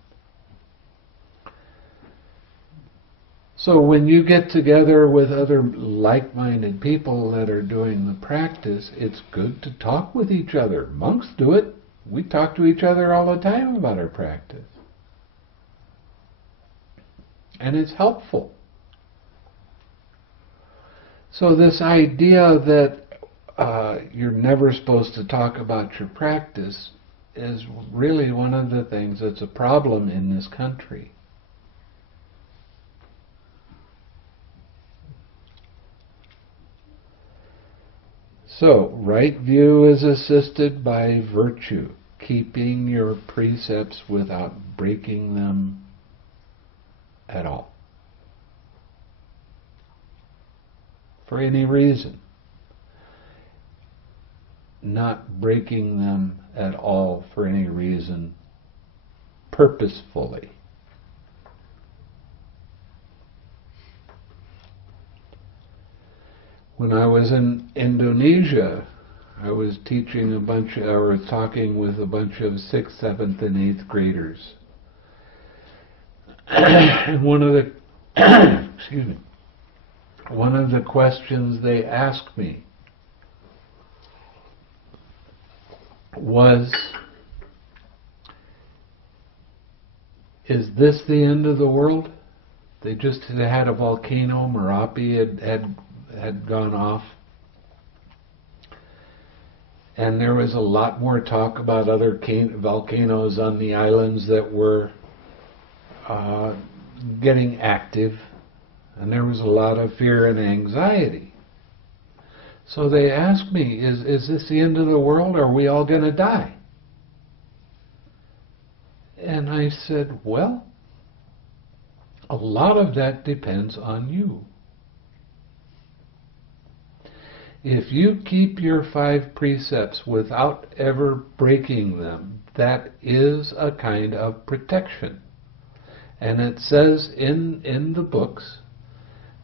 So when you get together with other like-minded people that are doing the practice, it's good to talk with each other. Monks do it. We talk to each other all the time about our practice. And it's helpful. So this idea that you're never supposed to talk about your practice is really one of the things that's a problem in this country. So, right view is assisted by virtue, keeping your precepts without breaking them at all. For any reason. Not breaking them at all for any reason, purposefully. When I was in Indonesia, I was talking with a bunch of 6th, 7th, and 8th graders. And one of the questions they asked me was, is this the end of the world? They just had a volcano, Merapi had gone off. And there was a lot more talk about other volcanoes on the islands that were getting active. And there was a lot of fear and anxiety. So they asked me, is this the end of the world? Are we all going to die? And I said, well, a lot of that depends on you. If you keep your 5 precepts without ever breaking them, that is a kind of protection. And it says in the books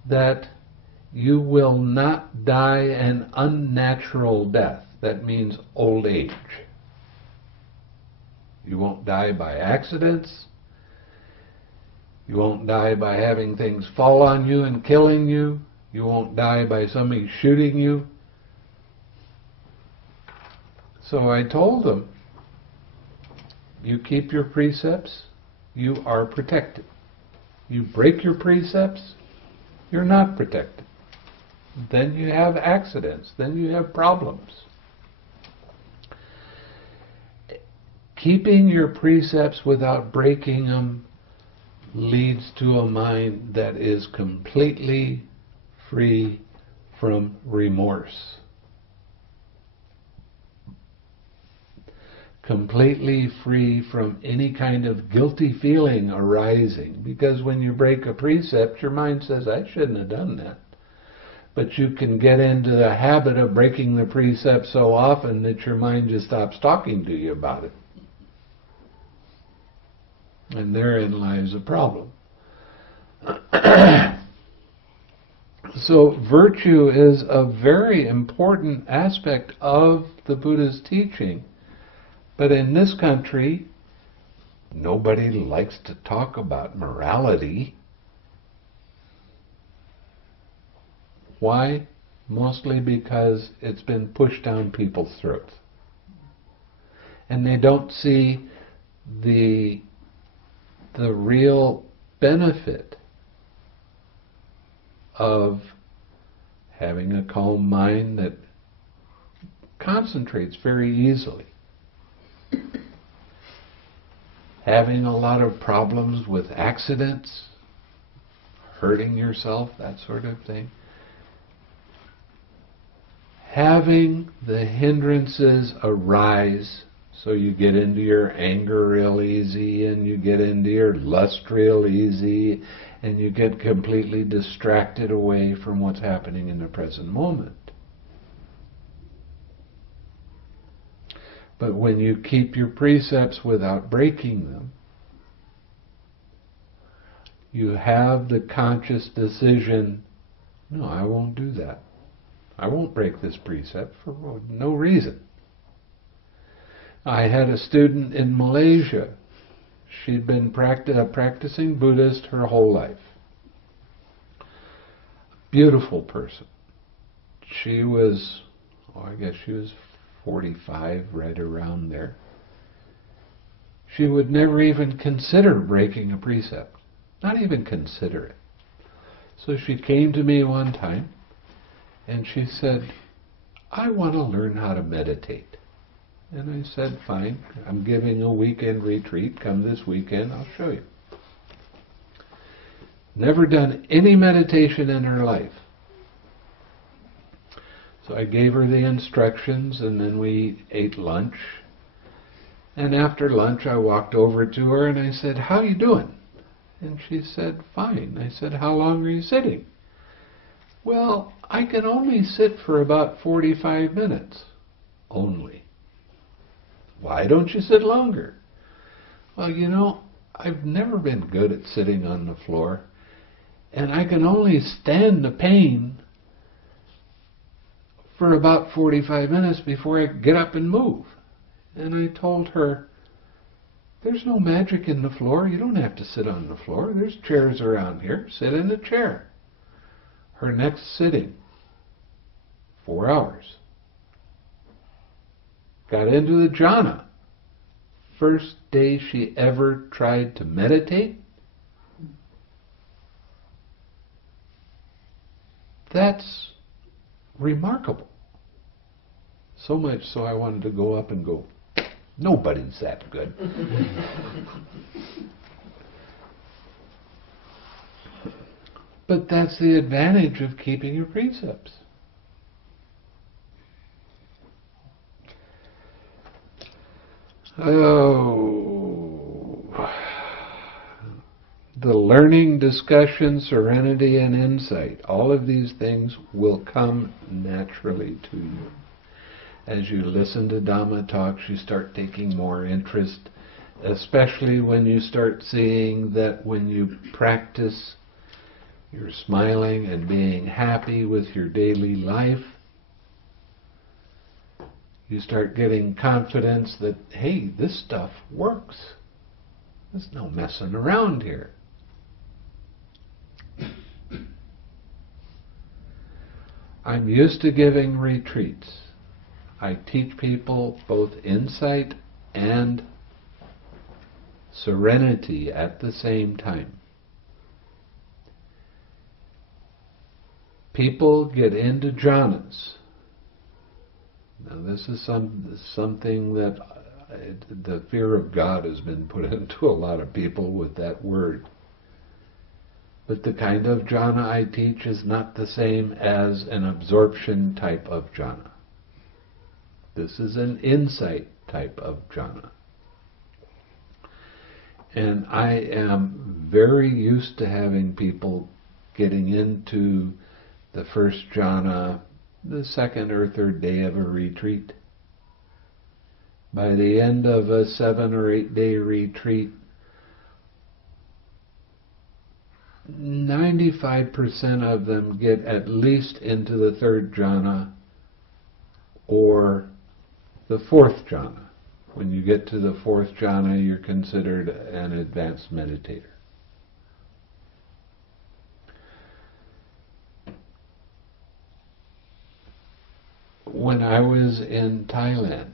that you will not die an unnatural death. That means old age. You won't die by accidents. You won't die by having things fall on you and killing you. You won't die by somebody shooting you. So I told them, you keep your precepts, you are protected. You break your precepts, you're not protected. Then you have accidents, then you have problems. Keeping your precepts without breaking them leads to a mind that is completely free from remorse. Completely free from any kind of guilty feeling arising. Because when you break a precept, your mind says, I shouldn't have done that. But you can get into the habit of breaking the precept so often that your mind just stops talking to you about it. And therein lies a problem. So virtue is a very important aspect of the Buddha's teaching. But in this country, nobody likes to talk about morality. Why? Mostly because it's been pushed down people's throats. And they don't see the real benefit of having a calm mind that concentrates very easily. Having a lot of problems with accidents, hurting yourself, that sort of thing. Having the hindrances arise, so you get into your anger real easy, and you get into your lust real easy, and you get completely distracted away from what's happening in the present moment. But when you keep your precepts without breaking them, you have the conscious decision, no, I won't do that. I won't break this precept for no reason. I had a student in Malaysia. She'd been practicing Buddhist her whole life. Beautiful person. She was, I guess she was 45, right around there. She would never even consider breaking a precept. Not even consider it. So she came to me one time and she said, I want to learn how to meditate. And I said, fine, I'm giving a weekend retreat. Come this weekend, I'll show you. Never done any meditation in her life. So I gave her the instructions, and then we ate lunch. And after lunch I walked over to her and I said, how you doing? And she said, fine. I said, how long are you sitting? Well, I can only sit for about 45 minutes. Only. Why don't you sit longer? Well, you know, I've never been good at sitting on the floor, and I can only stand the pain for about 45 minutes before I get up and move. And I told her, there's no magic in the floor. You don't have to sit on the floor. There's chairs around here. Sit in a chair. Her next sitting, 4 hours. Got into the jhana. First day she ever tried to meditate. That's remarkable. So much so I wanted to go up and go, nobody's that good. But that's the advantage of keeping your precepts. Oh, the learning, discussion, serenity, and insight, all of these things will come naturally to you. As you listen to Dhamma talks, you start taking more interest, especially when you start seeing that when you practice, you're smiling and being happy with your daily life. You start getting confidence that, hey, this stuff works. There's no messing around here. I'm used to giving retreats. I teach people both insight and serenity at the same time. People get into jhanas. Now this is something that the fear of God has been put into a lot of people with that word. But the kind of jhana I teach is not the same as an absorption type of jhana. This is an insight type of jhana. And I am very used to having people getting into the first jhana the second or third day of a retreat. By the end of a 7 or 8 day retreat, 95% of them get at least into the third jhana or the fourth jhana. When you get to the fourth jhana, you're considered an advanced meditator. When I was in Thailand,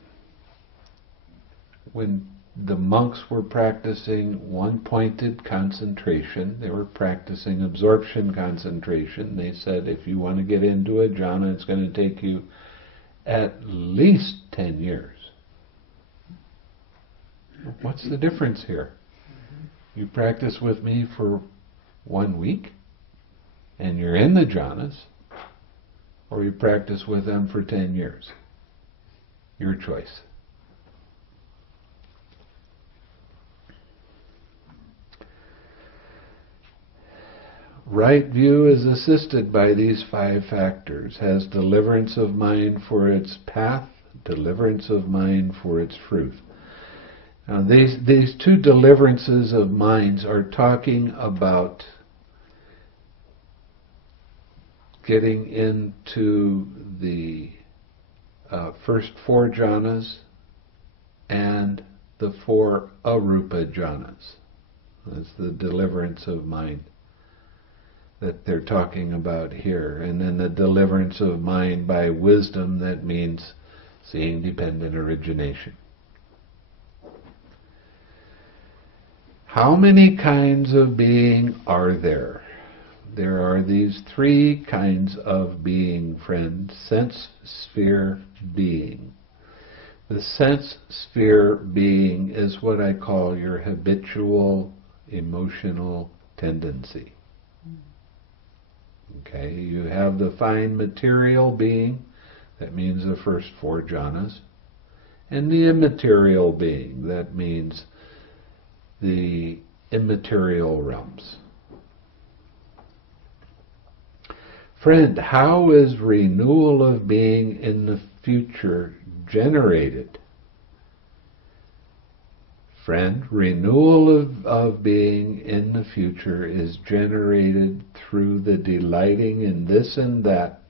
when the monks were practicing one-pointed concentration, they were practicing absorption concentration. They said, if you want to get into a jhana, it's going to take you at least 10 years. What's the difference here? You practice with me for 1 week? and you're in the jhanas, or you practice with them for 10 years. Your choice. Right view is assisted by these 5 factors, has deliverance of mind for its path, deliverance of mind for its fruit. Now these 2 deliverances of minds are talking about getting into the first 4 jhanas and the 4 arupa jhanas. That's the deliverance of mind that they're talking about here. And then the deliverance of mind by wisdom, that means seeing dependent origination. How many kinds of being are there? There are these 3 kinds of being, friend. Sense sphere being. The sense sphere being is what I call your habitual emotional tendency. Okay, you have the fine material being, that means the first 4 jhanas, and the immaterial being, that means the immaterial realms. Friend, how is renewal of being in the future generated? Friend, renewal of being in the future is generated through the delighting in this and that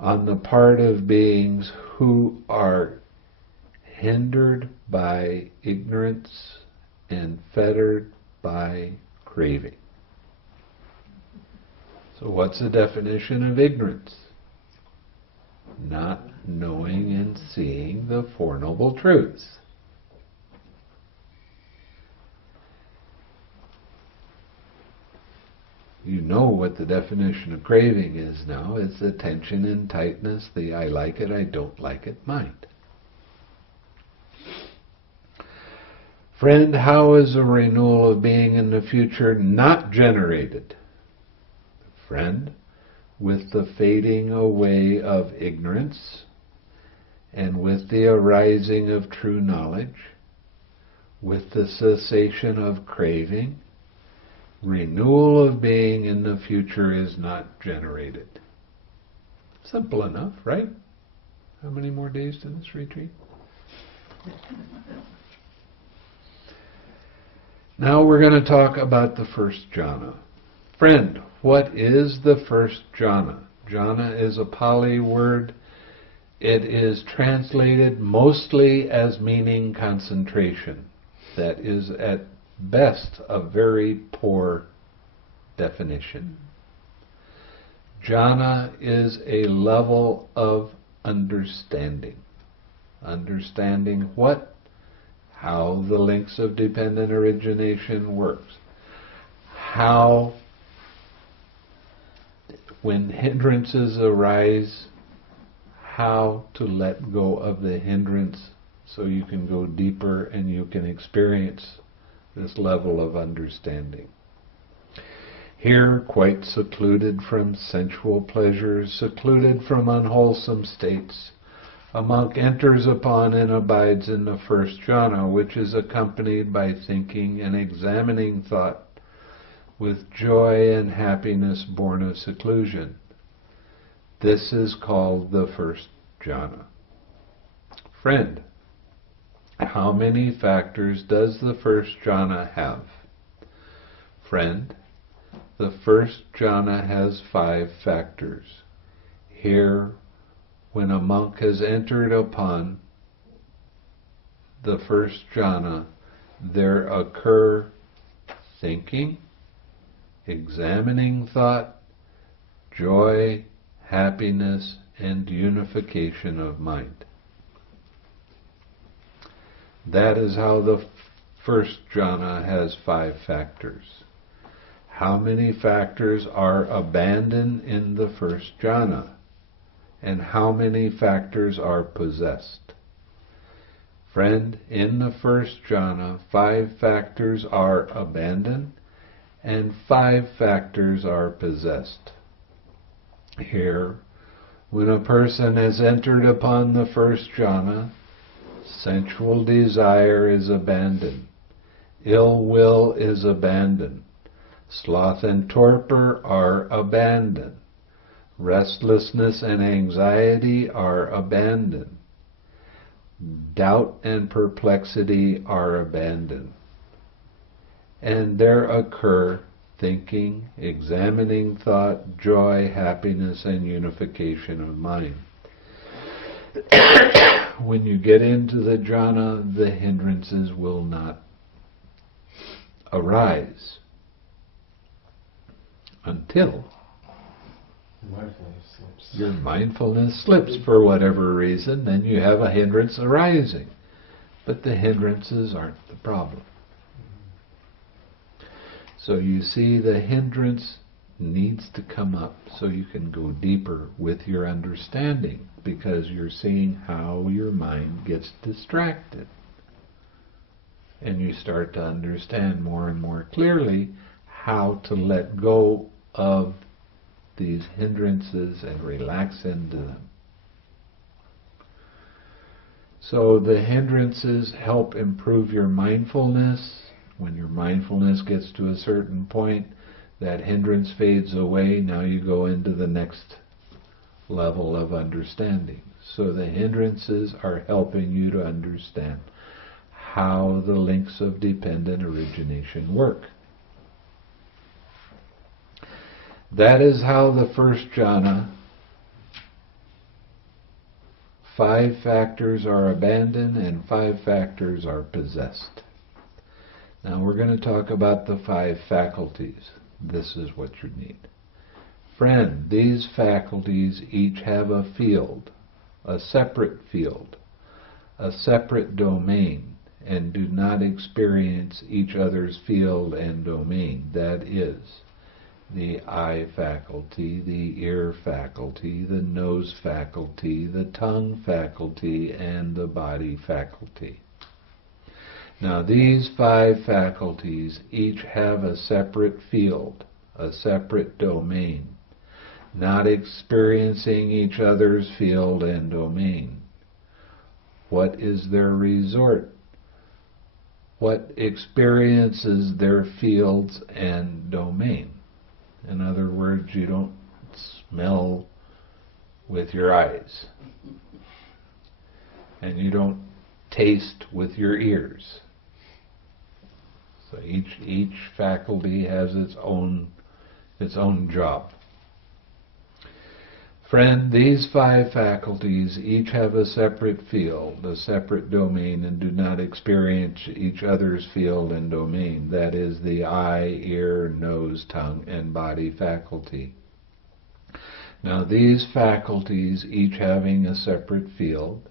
on the part of beings who are hindered by ignorance and fettered by craving. So what's the definition of ignorance? Not knowing and seeing the Four Noble Truths. You know what the definition of craving is now. It's the tension and tightness, the I like it, I don't like it mind. Friend, how is a renewal of being in the future not generated? Friend, with the fading away of ignorance and with the arising of true knowledge, with the cessation of craving, renewal of being in the future is not generated. Simple enough, right? How many more days to this retreat? Now we're going to talk about the first jhana. Friend, what is the first jhana? Jhana is a Pali word. It is translated mostly as meaning concentration. That is at best a very poor definition. Jhana is a level of understanding. Understanding what? How the links of dependent origination works. How, when hindrances arise, how to let go of the hindrance so you can go deeper and you can experience this level of understanding. Here, quite secluded from sensual pleasures, secluded from unwholesome states, a monk enters upon and abides in the first jhana, which is accompanied by thinking and examining thought with joy and happiness born of seclusion. This is called the first jhana. Friend, how many factors does the first jhana have? Friend, the first jhana has 5 factors. Here, when a monk has entered upon the first jhana, there occur thinking, examining thought, joy, happiness, and unification of mind. That is how the first jhana has 5 factors. How many factors are abandoned in the first jhana? And how many factors are possessed? Friend, in the first jhana, 5 factors are abandoned and 5 factors are possessed. Here, when a person has entered upon the first jhana, sensual desire is abandoned, ill will is abandoned, sloth and torpor are abandoned, restlessness and anxiety are abandoned, doubt and perplexity are abandoned, and there occur thinking, examining thought, joy, happiness, and unification of mind. When you get into the jhana, the hindrances will not arise until Mindfulness slips. your mindfulness slips for whatever reason, then you have a hindrance arising. But the hindrances aren't the problem. So you see, the hindrance needs to come up so you can go deeper with your understanding, because you're seeing how your mind gets distracted. And you start to understand more and more clearly how to let go of these hindrances and relax into them. So the hindrances help improve your mindfulness. When your mindfulness gets to a certain point, that hindrance fades away. Now you go into the next level of understanding. So the hindrances are helping you to understand how the links of dependent origination work. That is how the first jhana, 5 factors are abandoned and 5 factors are possessed. Now we're going to talk about the 5 faculties. This is what you need. Friend, these faculties each have a field, a separate field, a separate domain, and do not experience each other's field and domain. That is, the eye faculty, the ear faculty, the nose faculty, the tongue faculty, and the body faculty. Now these 5 faculties each have a separate field, a separate domain, not experiencing each other's field and domain. What is their resort? What experiences their fields and domain? In other words, you don't smell with your eyes, and you don't taste with your ears. So each faculty has its own job. Friend, these 5 faculties each have a separate field, a separate domain, and do not experience each other's field and domain. That is the eye, ear, nose, tongue, and body faculty. Now these faculties, each having a separate field,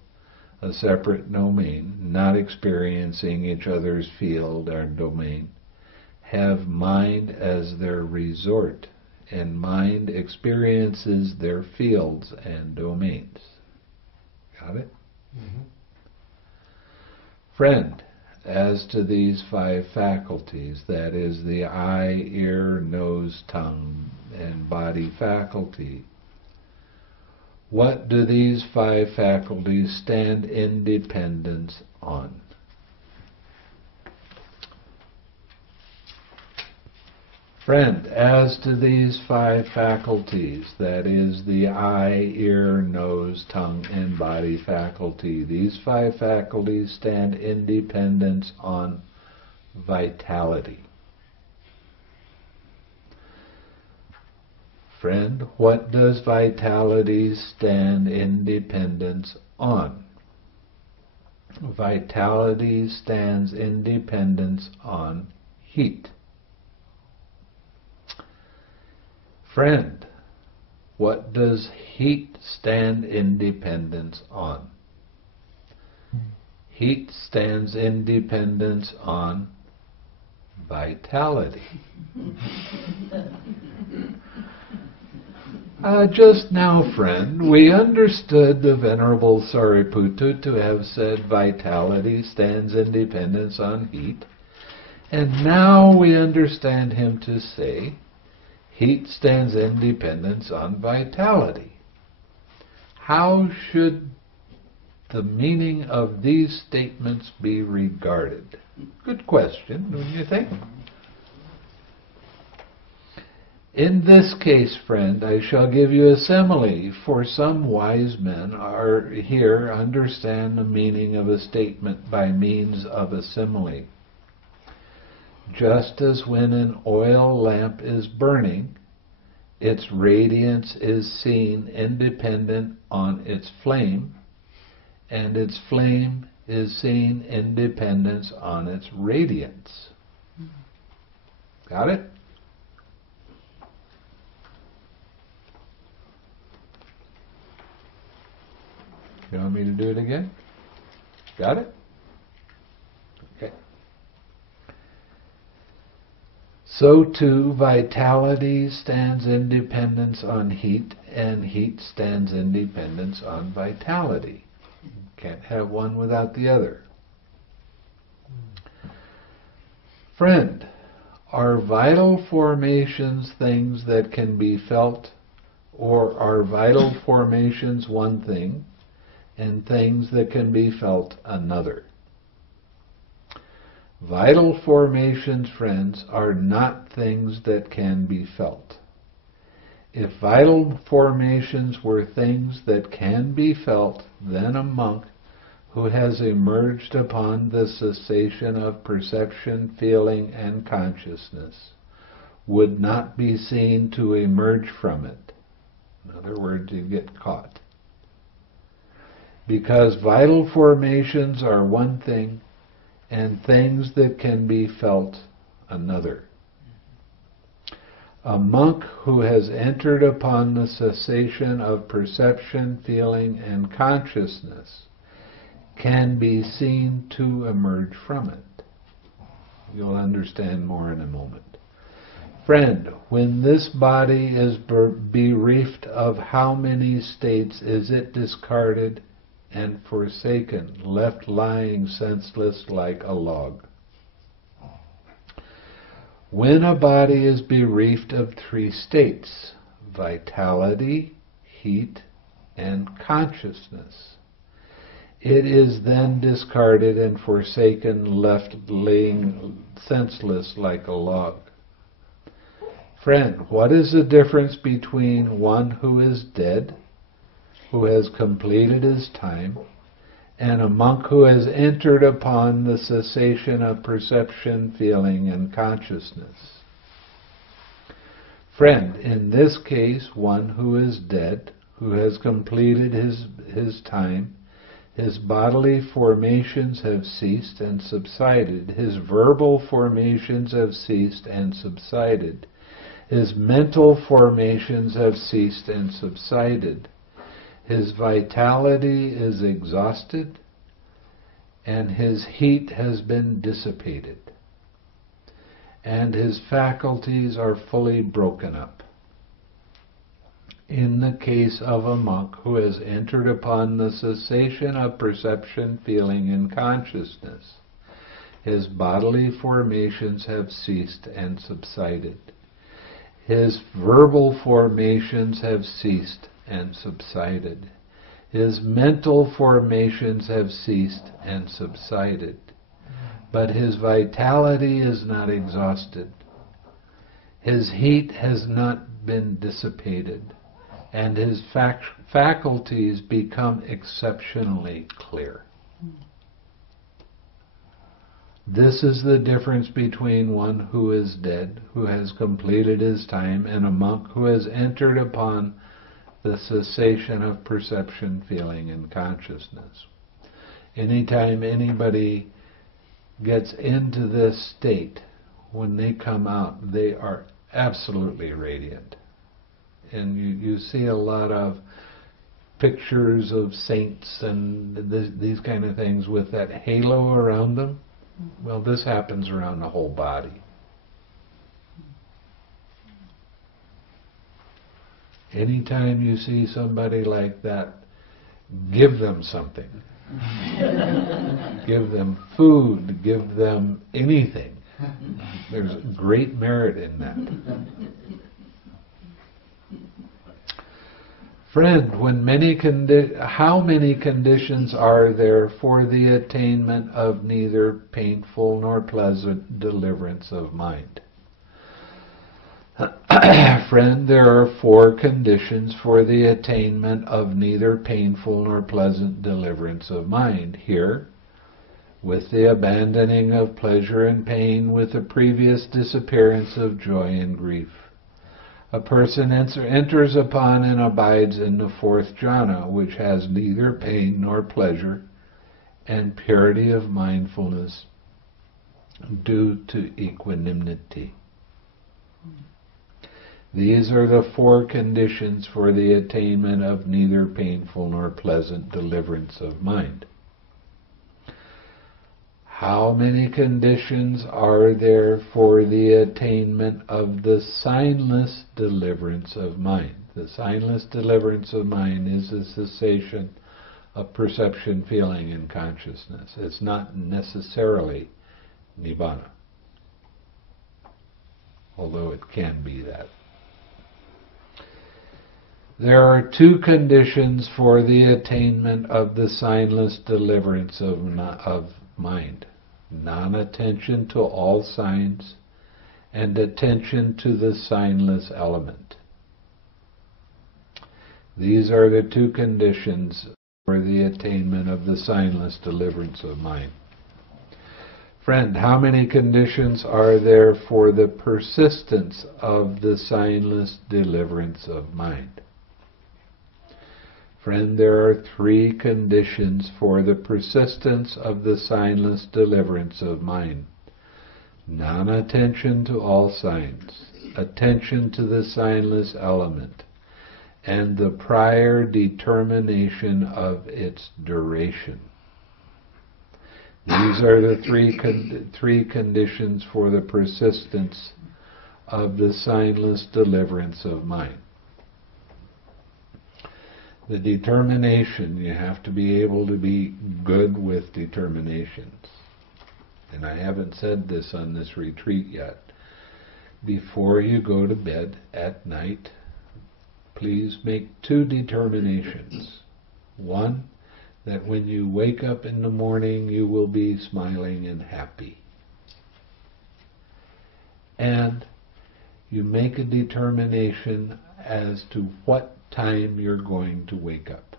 a separate domain, not experiencing each other's field or domain, have mind as their resort, and mind experiences their fields and domains. Got it? Mm-hmm. Friend, as to these 5 faculties, that is the eye, ear, nose, tongue, and body faculty, what do these 5 faculties stand in dependence on? Friend, as to these 5 faculties, that is the eye, ear, nose, tongue, and body faculty, these 5 faculties stand in dependence on vitality. Friend, what does vitality stand in dependence on? Vitality stands in dependence on heat. Friend, what does heat stand in dependence on? Heat stands in dependence on vitality. Just now, friend, we understood the Venerable Sāriputta to have said vitality stands in dependence on heat, And now we understand him to say, heat stands in dependence on vitality. How should the meaning of these statements be regarded? Good question, don't you think? In this case, friend, I shall give you a simile, for some wise men are here understand the meaning of a statement by means of a simile. Just as when an oil lamp is burning, its radiance is seen independent on its flame, and its flame is seen in dependence on its radiance. Got it? You want me to do it again? Got it? Okay. So too, vitality stands in dependence on heat, and heat stands in dependence on vitality. You can't have one without the other. Friend, are vital formations things that can be felt, or are vital formations one thing, and things that can be felt another? Vital formations, friends, are not things that can be felt. If vital formations were things that can be felt, then a monk who has emerged upon the cessation of perception, feeling, and consciousness would not be seen to emerge from it. In other words, you get caught. Because vital formations are one thing, and things that can be felt another. A monk who has entered upon the cessation of perception, feeling, and consciousness can be seen to emerge from it. You'll understand more in a moment. Friend, when this body is bereft of how many states is it discarded and forsaken, left lying senseless like a log? When a body is bereft of 3 states, vitality, heat, and consciousness, it is then discarded and forsaken, left laying senseless like a log. Friend, what is the difference between one who is dead, who has completed his time, and a monk who has entered upon the cessation of perception, feeling, and consciousness? Friend, in this case, one who is dead, who has completed his time, his bodily formations have ceased and subsided, his verbal formations have ceased and subsided, his mental formations have ceased and subsided, his vitality is exhausted, and his heat has been dissipated, and his faculties are fully broken up. In the case of a monk who has entered upon the cessation of perception, feeling, and consciousness, his bodily formations have ceased and subsided. His verbal formations have ceased and subsided. His mental formations have ceased and subsided. But his vitality is not exhausted. His heat has not been dissipated, and his faculties become exceptionally clear. This is the difference between one who is dead, who has completed his time, and a monk who has entered upon the cessation of perception, feeling, and consciousness. Anytime anybody gets into this state, when they come out, they are absolutely radiant. And you see a lot of pictures of saints and these kind of things with that halo around them. Well, this happens around the whole body. Anytime you see somebody like that, give them something. Give them food, give them anything. There's great merit in that. Friend, how many conditions are there for the attainment of neither painful nor pleasant deliverance of mind? Friend, there are 4 conditions for the attainment of neither painful nor pleasant deliverance of mind. Here, with the abandoning of pleasure and pain, with the previous disappearance of joy and grief, a person enters upon and abides in the 4th jhana, which has neither pain nor pleasure, and purity of mindfulness due to equanimity. These are the 4 conditions for the attainment of neither painful nor pleasant deliverance of mind. How many conditions are there for the attainment of the signless deliverance of mind? The signless deliverance of mind is the cessation of perception, feeling, and consciousness. It's not necessarily nibbana, although it can be that. There are 2 conditions for the attainment of the signless deliverance of mind: non-attention to all signs and attention to the signless element. These are the 2 conditions for the attainment of the signless deliverance of mind. Friend, how many conditions are there for the persistence of the signless deliverance of mind? Friend, there are 3 conditions for the persistence of the signless deliverance of mind: non-attention to all signs, attention to the signless element, and the prior determination of its duration. These are the 3 conditions for the persistence of the signless deliverance of mind. The determination, you have to be able to be good with determinations. And I haven't said this on this retreat yet. Before you go to bed at night, please make 2 determinations. One, that when you wake up in the morning you will be smiling and happy. And you make a determination as to what time you're going to wake up.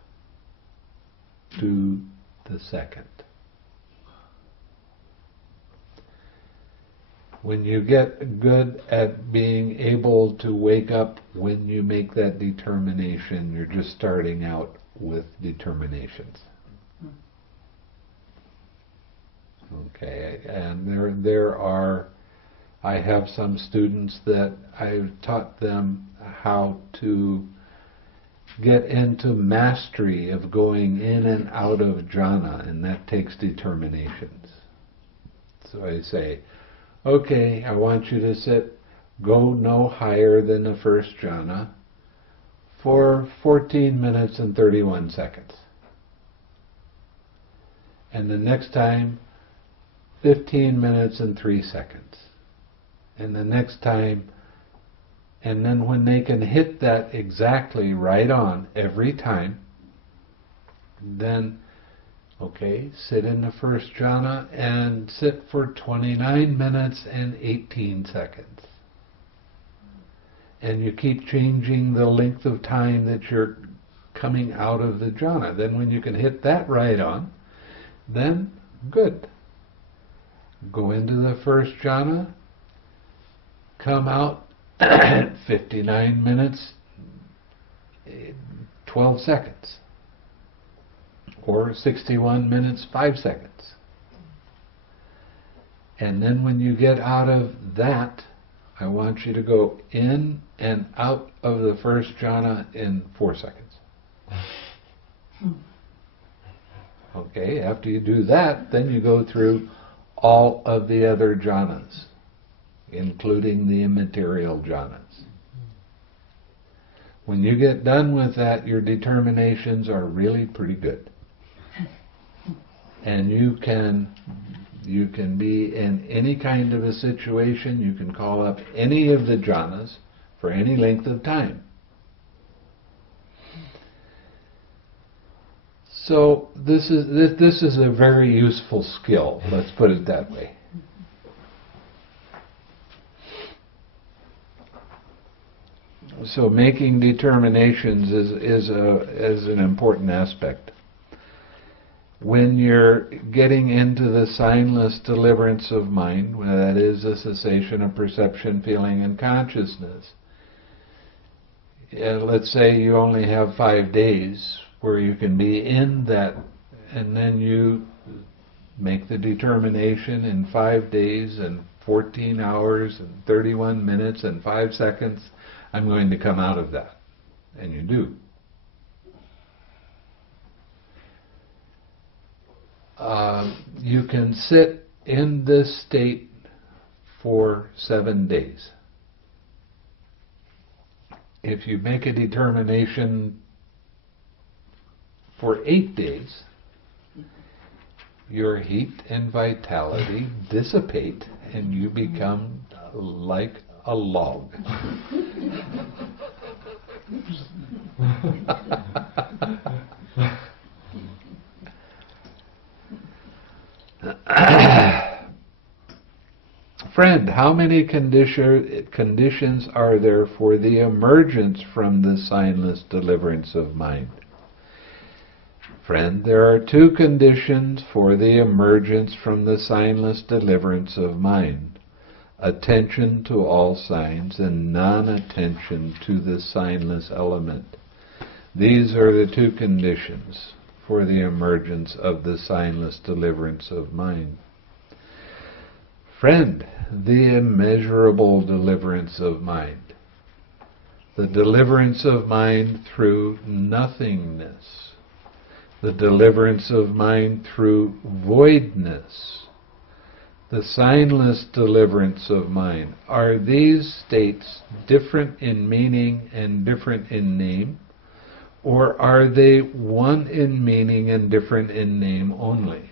To the second. When you get good at being able to wake up when you make that determination, you're just starting out with determinations. Okay, and there are, I have some students that I've taught them how to get into mastery of going in and out of jhana, and that takes determinations. So I say, okay, I want you to go no higher than the 1st jhana for 14 minutes and 31 seconds. And the next time, 15 minutes and 3 seconds. And the next time, and then when they can hit that exactly right on every time, then, okay, sit in the 1st jhana and sit for 29 minutes and 18 seconds. And you keep changing the length of time that you're coming out of the jhana. Then when you can hit that right on, then good. Go into the 1st jhana, come out 59 minutes, 12 seconds, or 61 minutes, 5 seconds. And then when you get out of that, I want you to go in and out of the 1st jhana in 4 seconds. Okay, after you do that, then you go through all of the other jhanas, including the immaterial jhanas. When you get done with that, your determinations are really pretty good. And you can You can be in any kind of a situation. You can call up any of the jhanas for any length of time. So this is a very useful skill. Let's put it that way. So making determinations is an important aspect. When you're getting into the signless deliverance of mind, that is a cessation of perception, feeling, and consciousness, let's say you only have 5 days where you can be in that, and then you make the determination in 5 days and 14 hours and 31 minutes and 5 seconds, I'm going to come out of that. And you do. You can sit in this state for 7 days. If you make a determination for 8 days, your heat and vitality dissipate and you become like a log. Friend, how many conditions are there for the emergence from the signless deliverance of mind? Friend, there are 2 conditions for the emergence from the signless deliverance of mind: attention to all signs and non-attention to the signless element. These are the 2 conditions for the emergence of the signless deliverance of mind. Friend, the immeasurable deliverance of mind, the deliverance of mind through nothingness, the deliverance of mind through voidness, the signless deliverance of mind. Are these states different in meaning and different in name, or are they one in meaning and different in name only?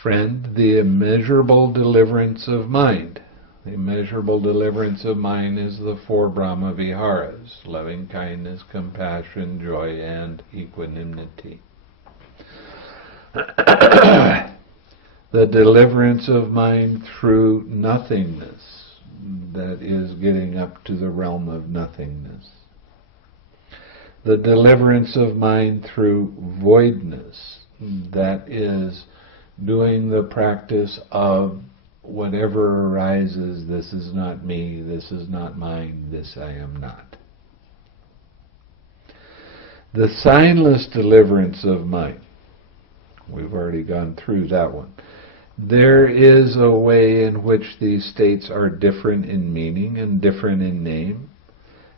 Friend, the immeasurable deliverance of mind. The immeasurable deliverance of mind is the 4 Brahma Viharas: loving kindness, compassion, joy, and equanimity. The deliverance of mind through nothingness, that is getting up to the realm of nothingness. The deliverance of mind through voidness, that is doing the practice of whatever arises, this is not me, this is not mine, this I am not. The signless deliverance of mind, we've already gone through that one. There is a way in which these states are different in meaning and different in name,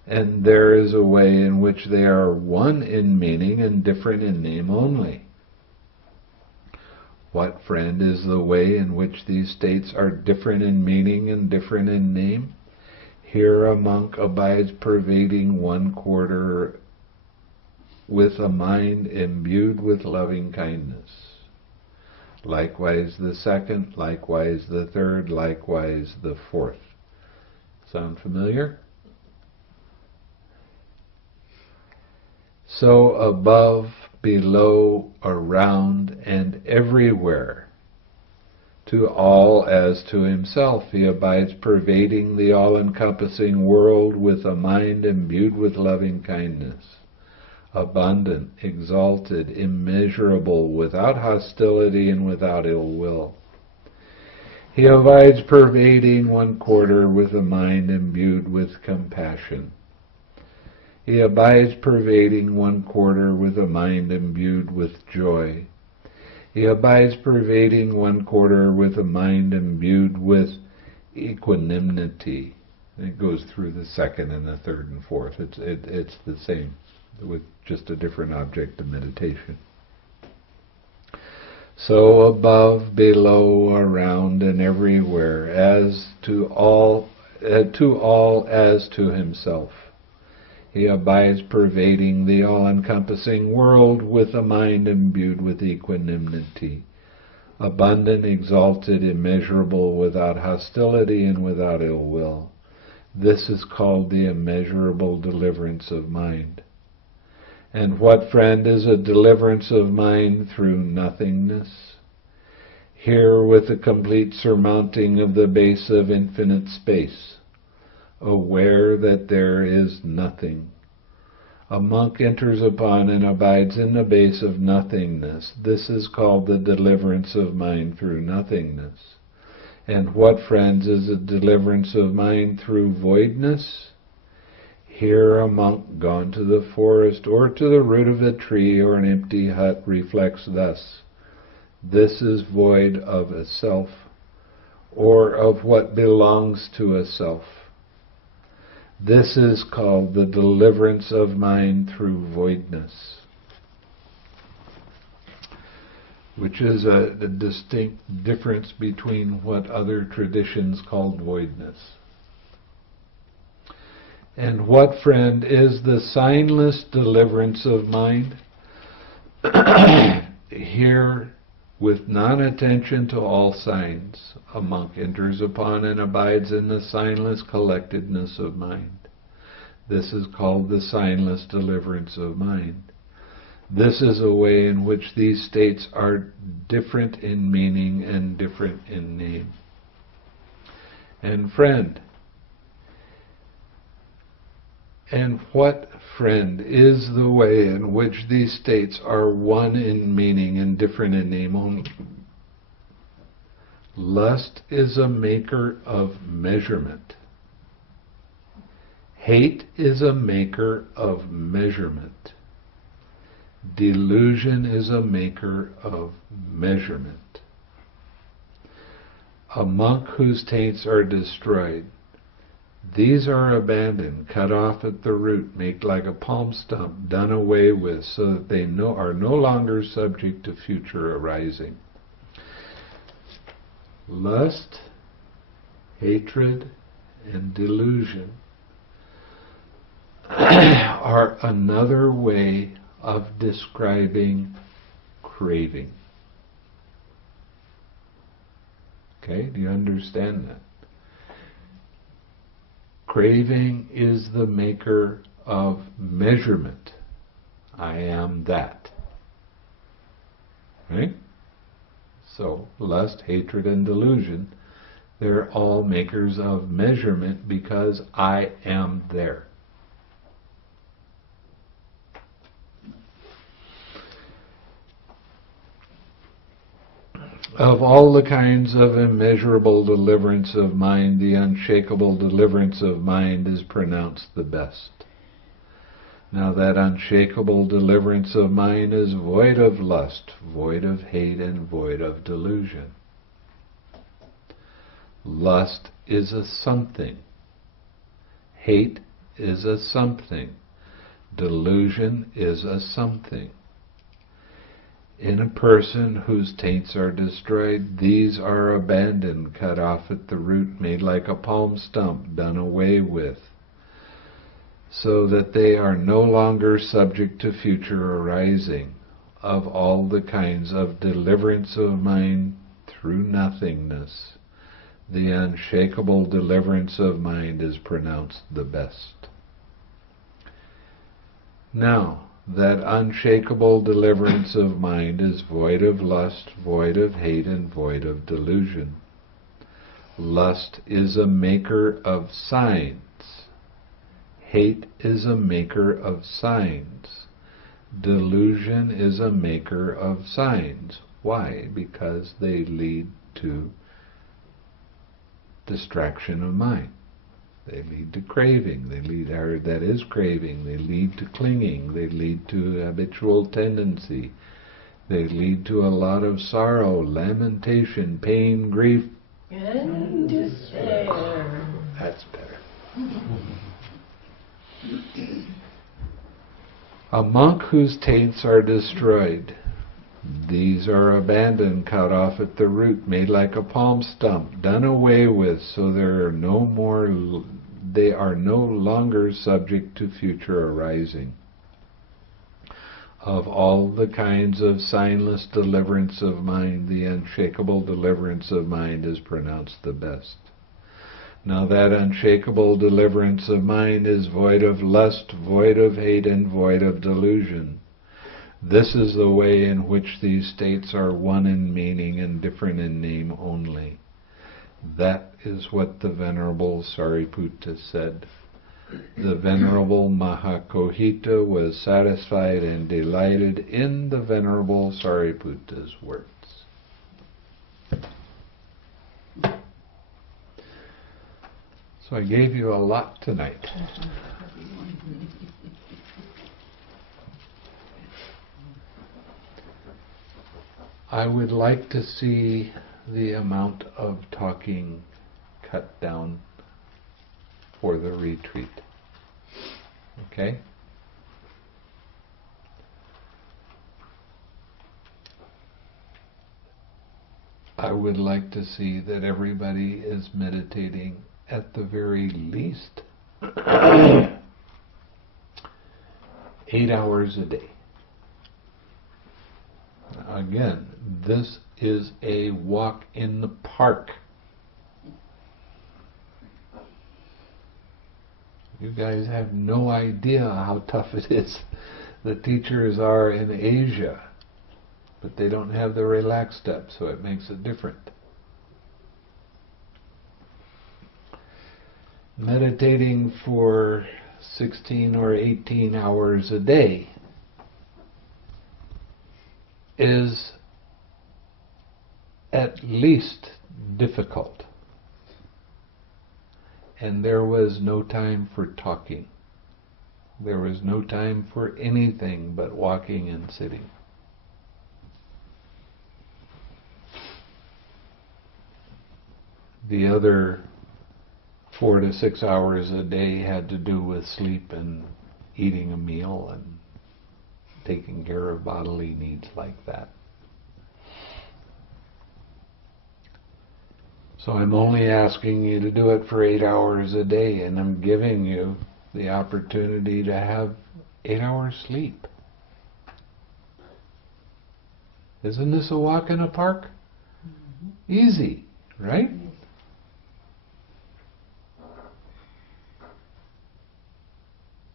and there is a way in which they are one in meaning and different in name only. What, friend, is the way in which these states are different in meaning and different in name? Here a monk abides pervading 1/4 with a mind imbued with loving kindness. Likewise the 2nd, likewise the 3rd, likewise the 4th. Sound familiar? So above, below, around, and everywhere, to all as to himself, he abides pervading the all-encompassing world with a mind imbued with loving kindness, abundant, exalted, immeasurable, without hostility and without ill will. He abides pervading 1/4 with a mind imbued with compassion. He abides pervading 1/4 with a mind imbued with joy. He abides pervading 1/4 with a mind imbued with equanimity. It goes through the 2nd and the 3rd and 4th. It's the same, with just a different object of meditation. So above, below, around, and everywhere, as to all as to himself, He abides pervading the all-encompassing world with a mind imbued with equanimity, abundant, exalted, immeasurable, without hostility and without ill will. This is called the immeasurable deliverance of mind. And what, friend, is a deliverance of mind through nothingness? Here, with the complete surmounting of the base of infinite space, aware that there is nothing. A monk enters upon and abides in the base of nothingness. This is called the deliverance of mind through nothingness. And what, friends, is a deliverance of mind through voidness? Here a monk gone to the forest or to the root of a tree or an empty hut reflects thus: this is void of a self, or of what belongs to a self. This is called the deliverance of mind through voidness, which is a distinct difference between what other traditions called voidness. And what, friend, is the signless deliverance of mind? Here, with non-attention to all signs, a monk enters upon and abides in the signless collectedness of mind. This is called the signless deliverance of mind. This is a way in which these states are different in meaning and different in name. And friend, and what, friend, is the way in which these states are one in meaning and different in name only? Lust is a maker of measurement. Hate is a maker of measurement. Delusion is a maker of measurement. A monk whose taints are destroyed, these are abandoned, cut off at the root, made like a palm stump, done away with, so that they are no longer subject to future arising. Lust, hatred, and delusion are another way of describing craving. Okay, do you understand that? Craving is the maker of measurement. I am that. Right? So, lust, hatred, and delusion, they're all makers of measurement because I am there. Of all the kinds of immeasurable deliverance of mind, the unshakable deliverance of mind is pronounced the best. Now that unshakable deliverance of mind is void of lust, void of hate, and void of delusion. Lust is a something. Hate is a something. Delusion is a something. In a person whose taints are destroyed, these are abandoned, cut off at the root, made like a palm stump, done away with, so that they are no longer subject to future arising. Of all the kinds of deliverance of mind through nothingness, the unshakable deliverance of mind is pronounced the best. Now, that unshakable deliverance of mind is void of lust, void of hate, and void of delusion. Lust is a maker of signs. Hate is a maker of signs. Delusion is a maker of signs. Why? Because they lead to distraction of mind. They lead to craving, they lead to clinging, they lead to habitual tendency, they lead to a lot of sorrow, lamentation, pain, grief, And despair. That's better. A monk whose taints are destroyed, these are abandoned, cut off at the root, made like a palm stump, done away with, so there are no more they are no longer subject to future arising. Of all the kinds of signless deliverance of mind, the unshakable deliverance of mind is pronounced the best. Now that unshakable deliverance of mind is void of lust, void of hate, and void of delusion. This is the way in which these states are one in meaning and different in name only. That is what the Venerable Sāriputta said. The Venerable Mahā Koṭṭhita was satisfied and delighted in the Venerable Sāriputta's words. So I gave you a lot tonight. I would like to see the amount of talking cut down for the retreat. Okay? I would like to see that everybody is meditating at the very least 8 hours a day. Again, this is a walk in the park. You guys have no idea how tough it is. The teachers are in Asia, but they don't have the relaxed step, so it makes it different. Meditating for 16 or 18 hours a day is at least difficult. And there was no time for talking. There was no time for anything but walking and sitting. The other 4 to 6 hours a day had to do with sleep and eating a meal and taking care of bodily needs like that. So I'm only asking you to do it for 8 hours a day, and I'm giving you the opportunity to have 8 hours sleep. Isn't this a walk in a park? Mm-hmm. Easy, right?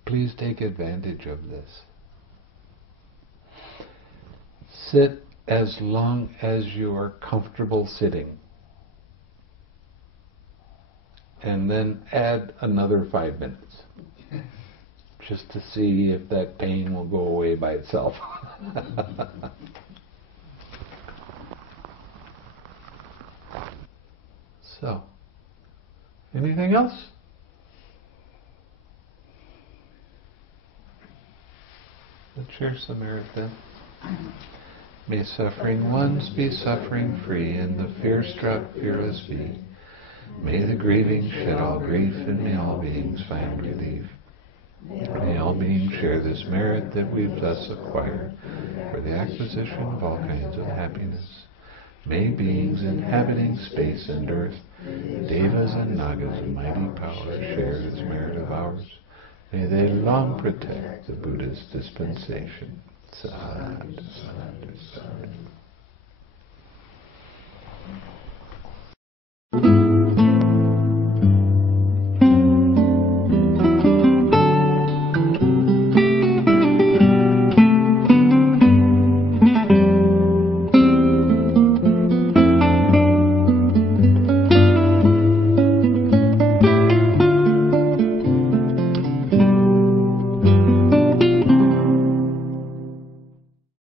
Please take advantage of this. Sit as long as you are comfortable sitting. And then add another 5 minutes. Just to see if that pain will go away by itself. So, anything else? Let's share some merit then. May suffering ones be suffering free, and the fear-struck fearless be. May the grieving shed all grief, and may all beings find relief. May all beings share this merit that we've thus acquired for the acquisition of all kinds of happiness. May beings inhabiting space and earth, devas and nagas of mighty power, share this merit of ours. May they long protect the Buddha's dispensation. Sadhu, sadhu, sadhu.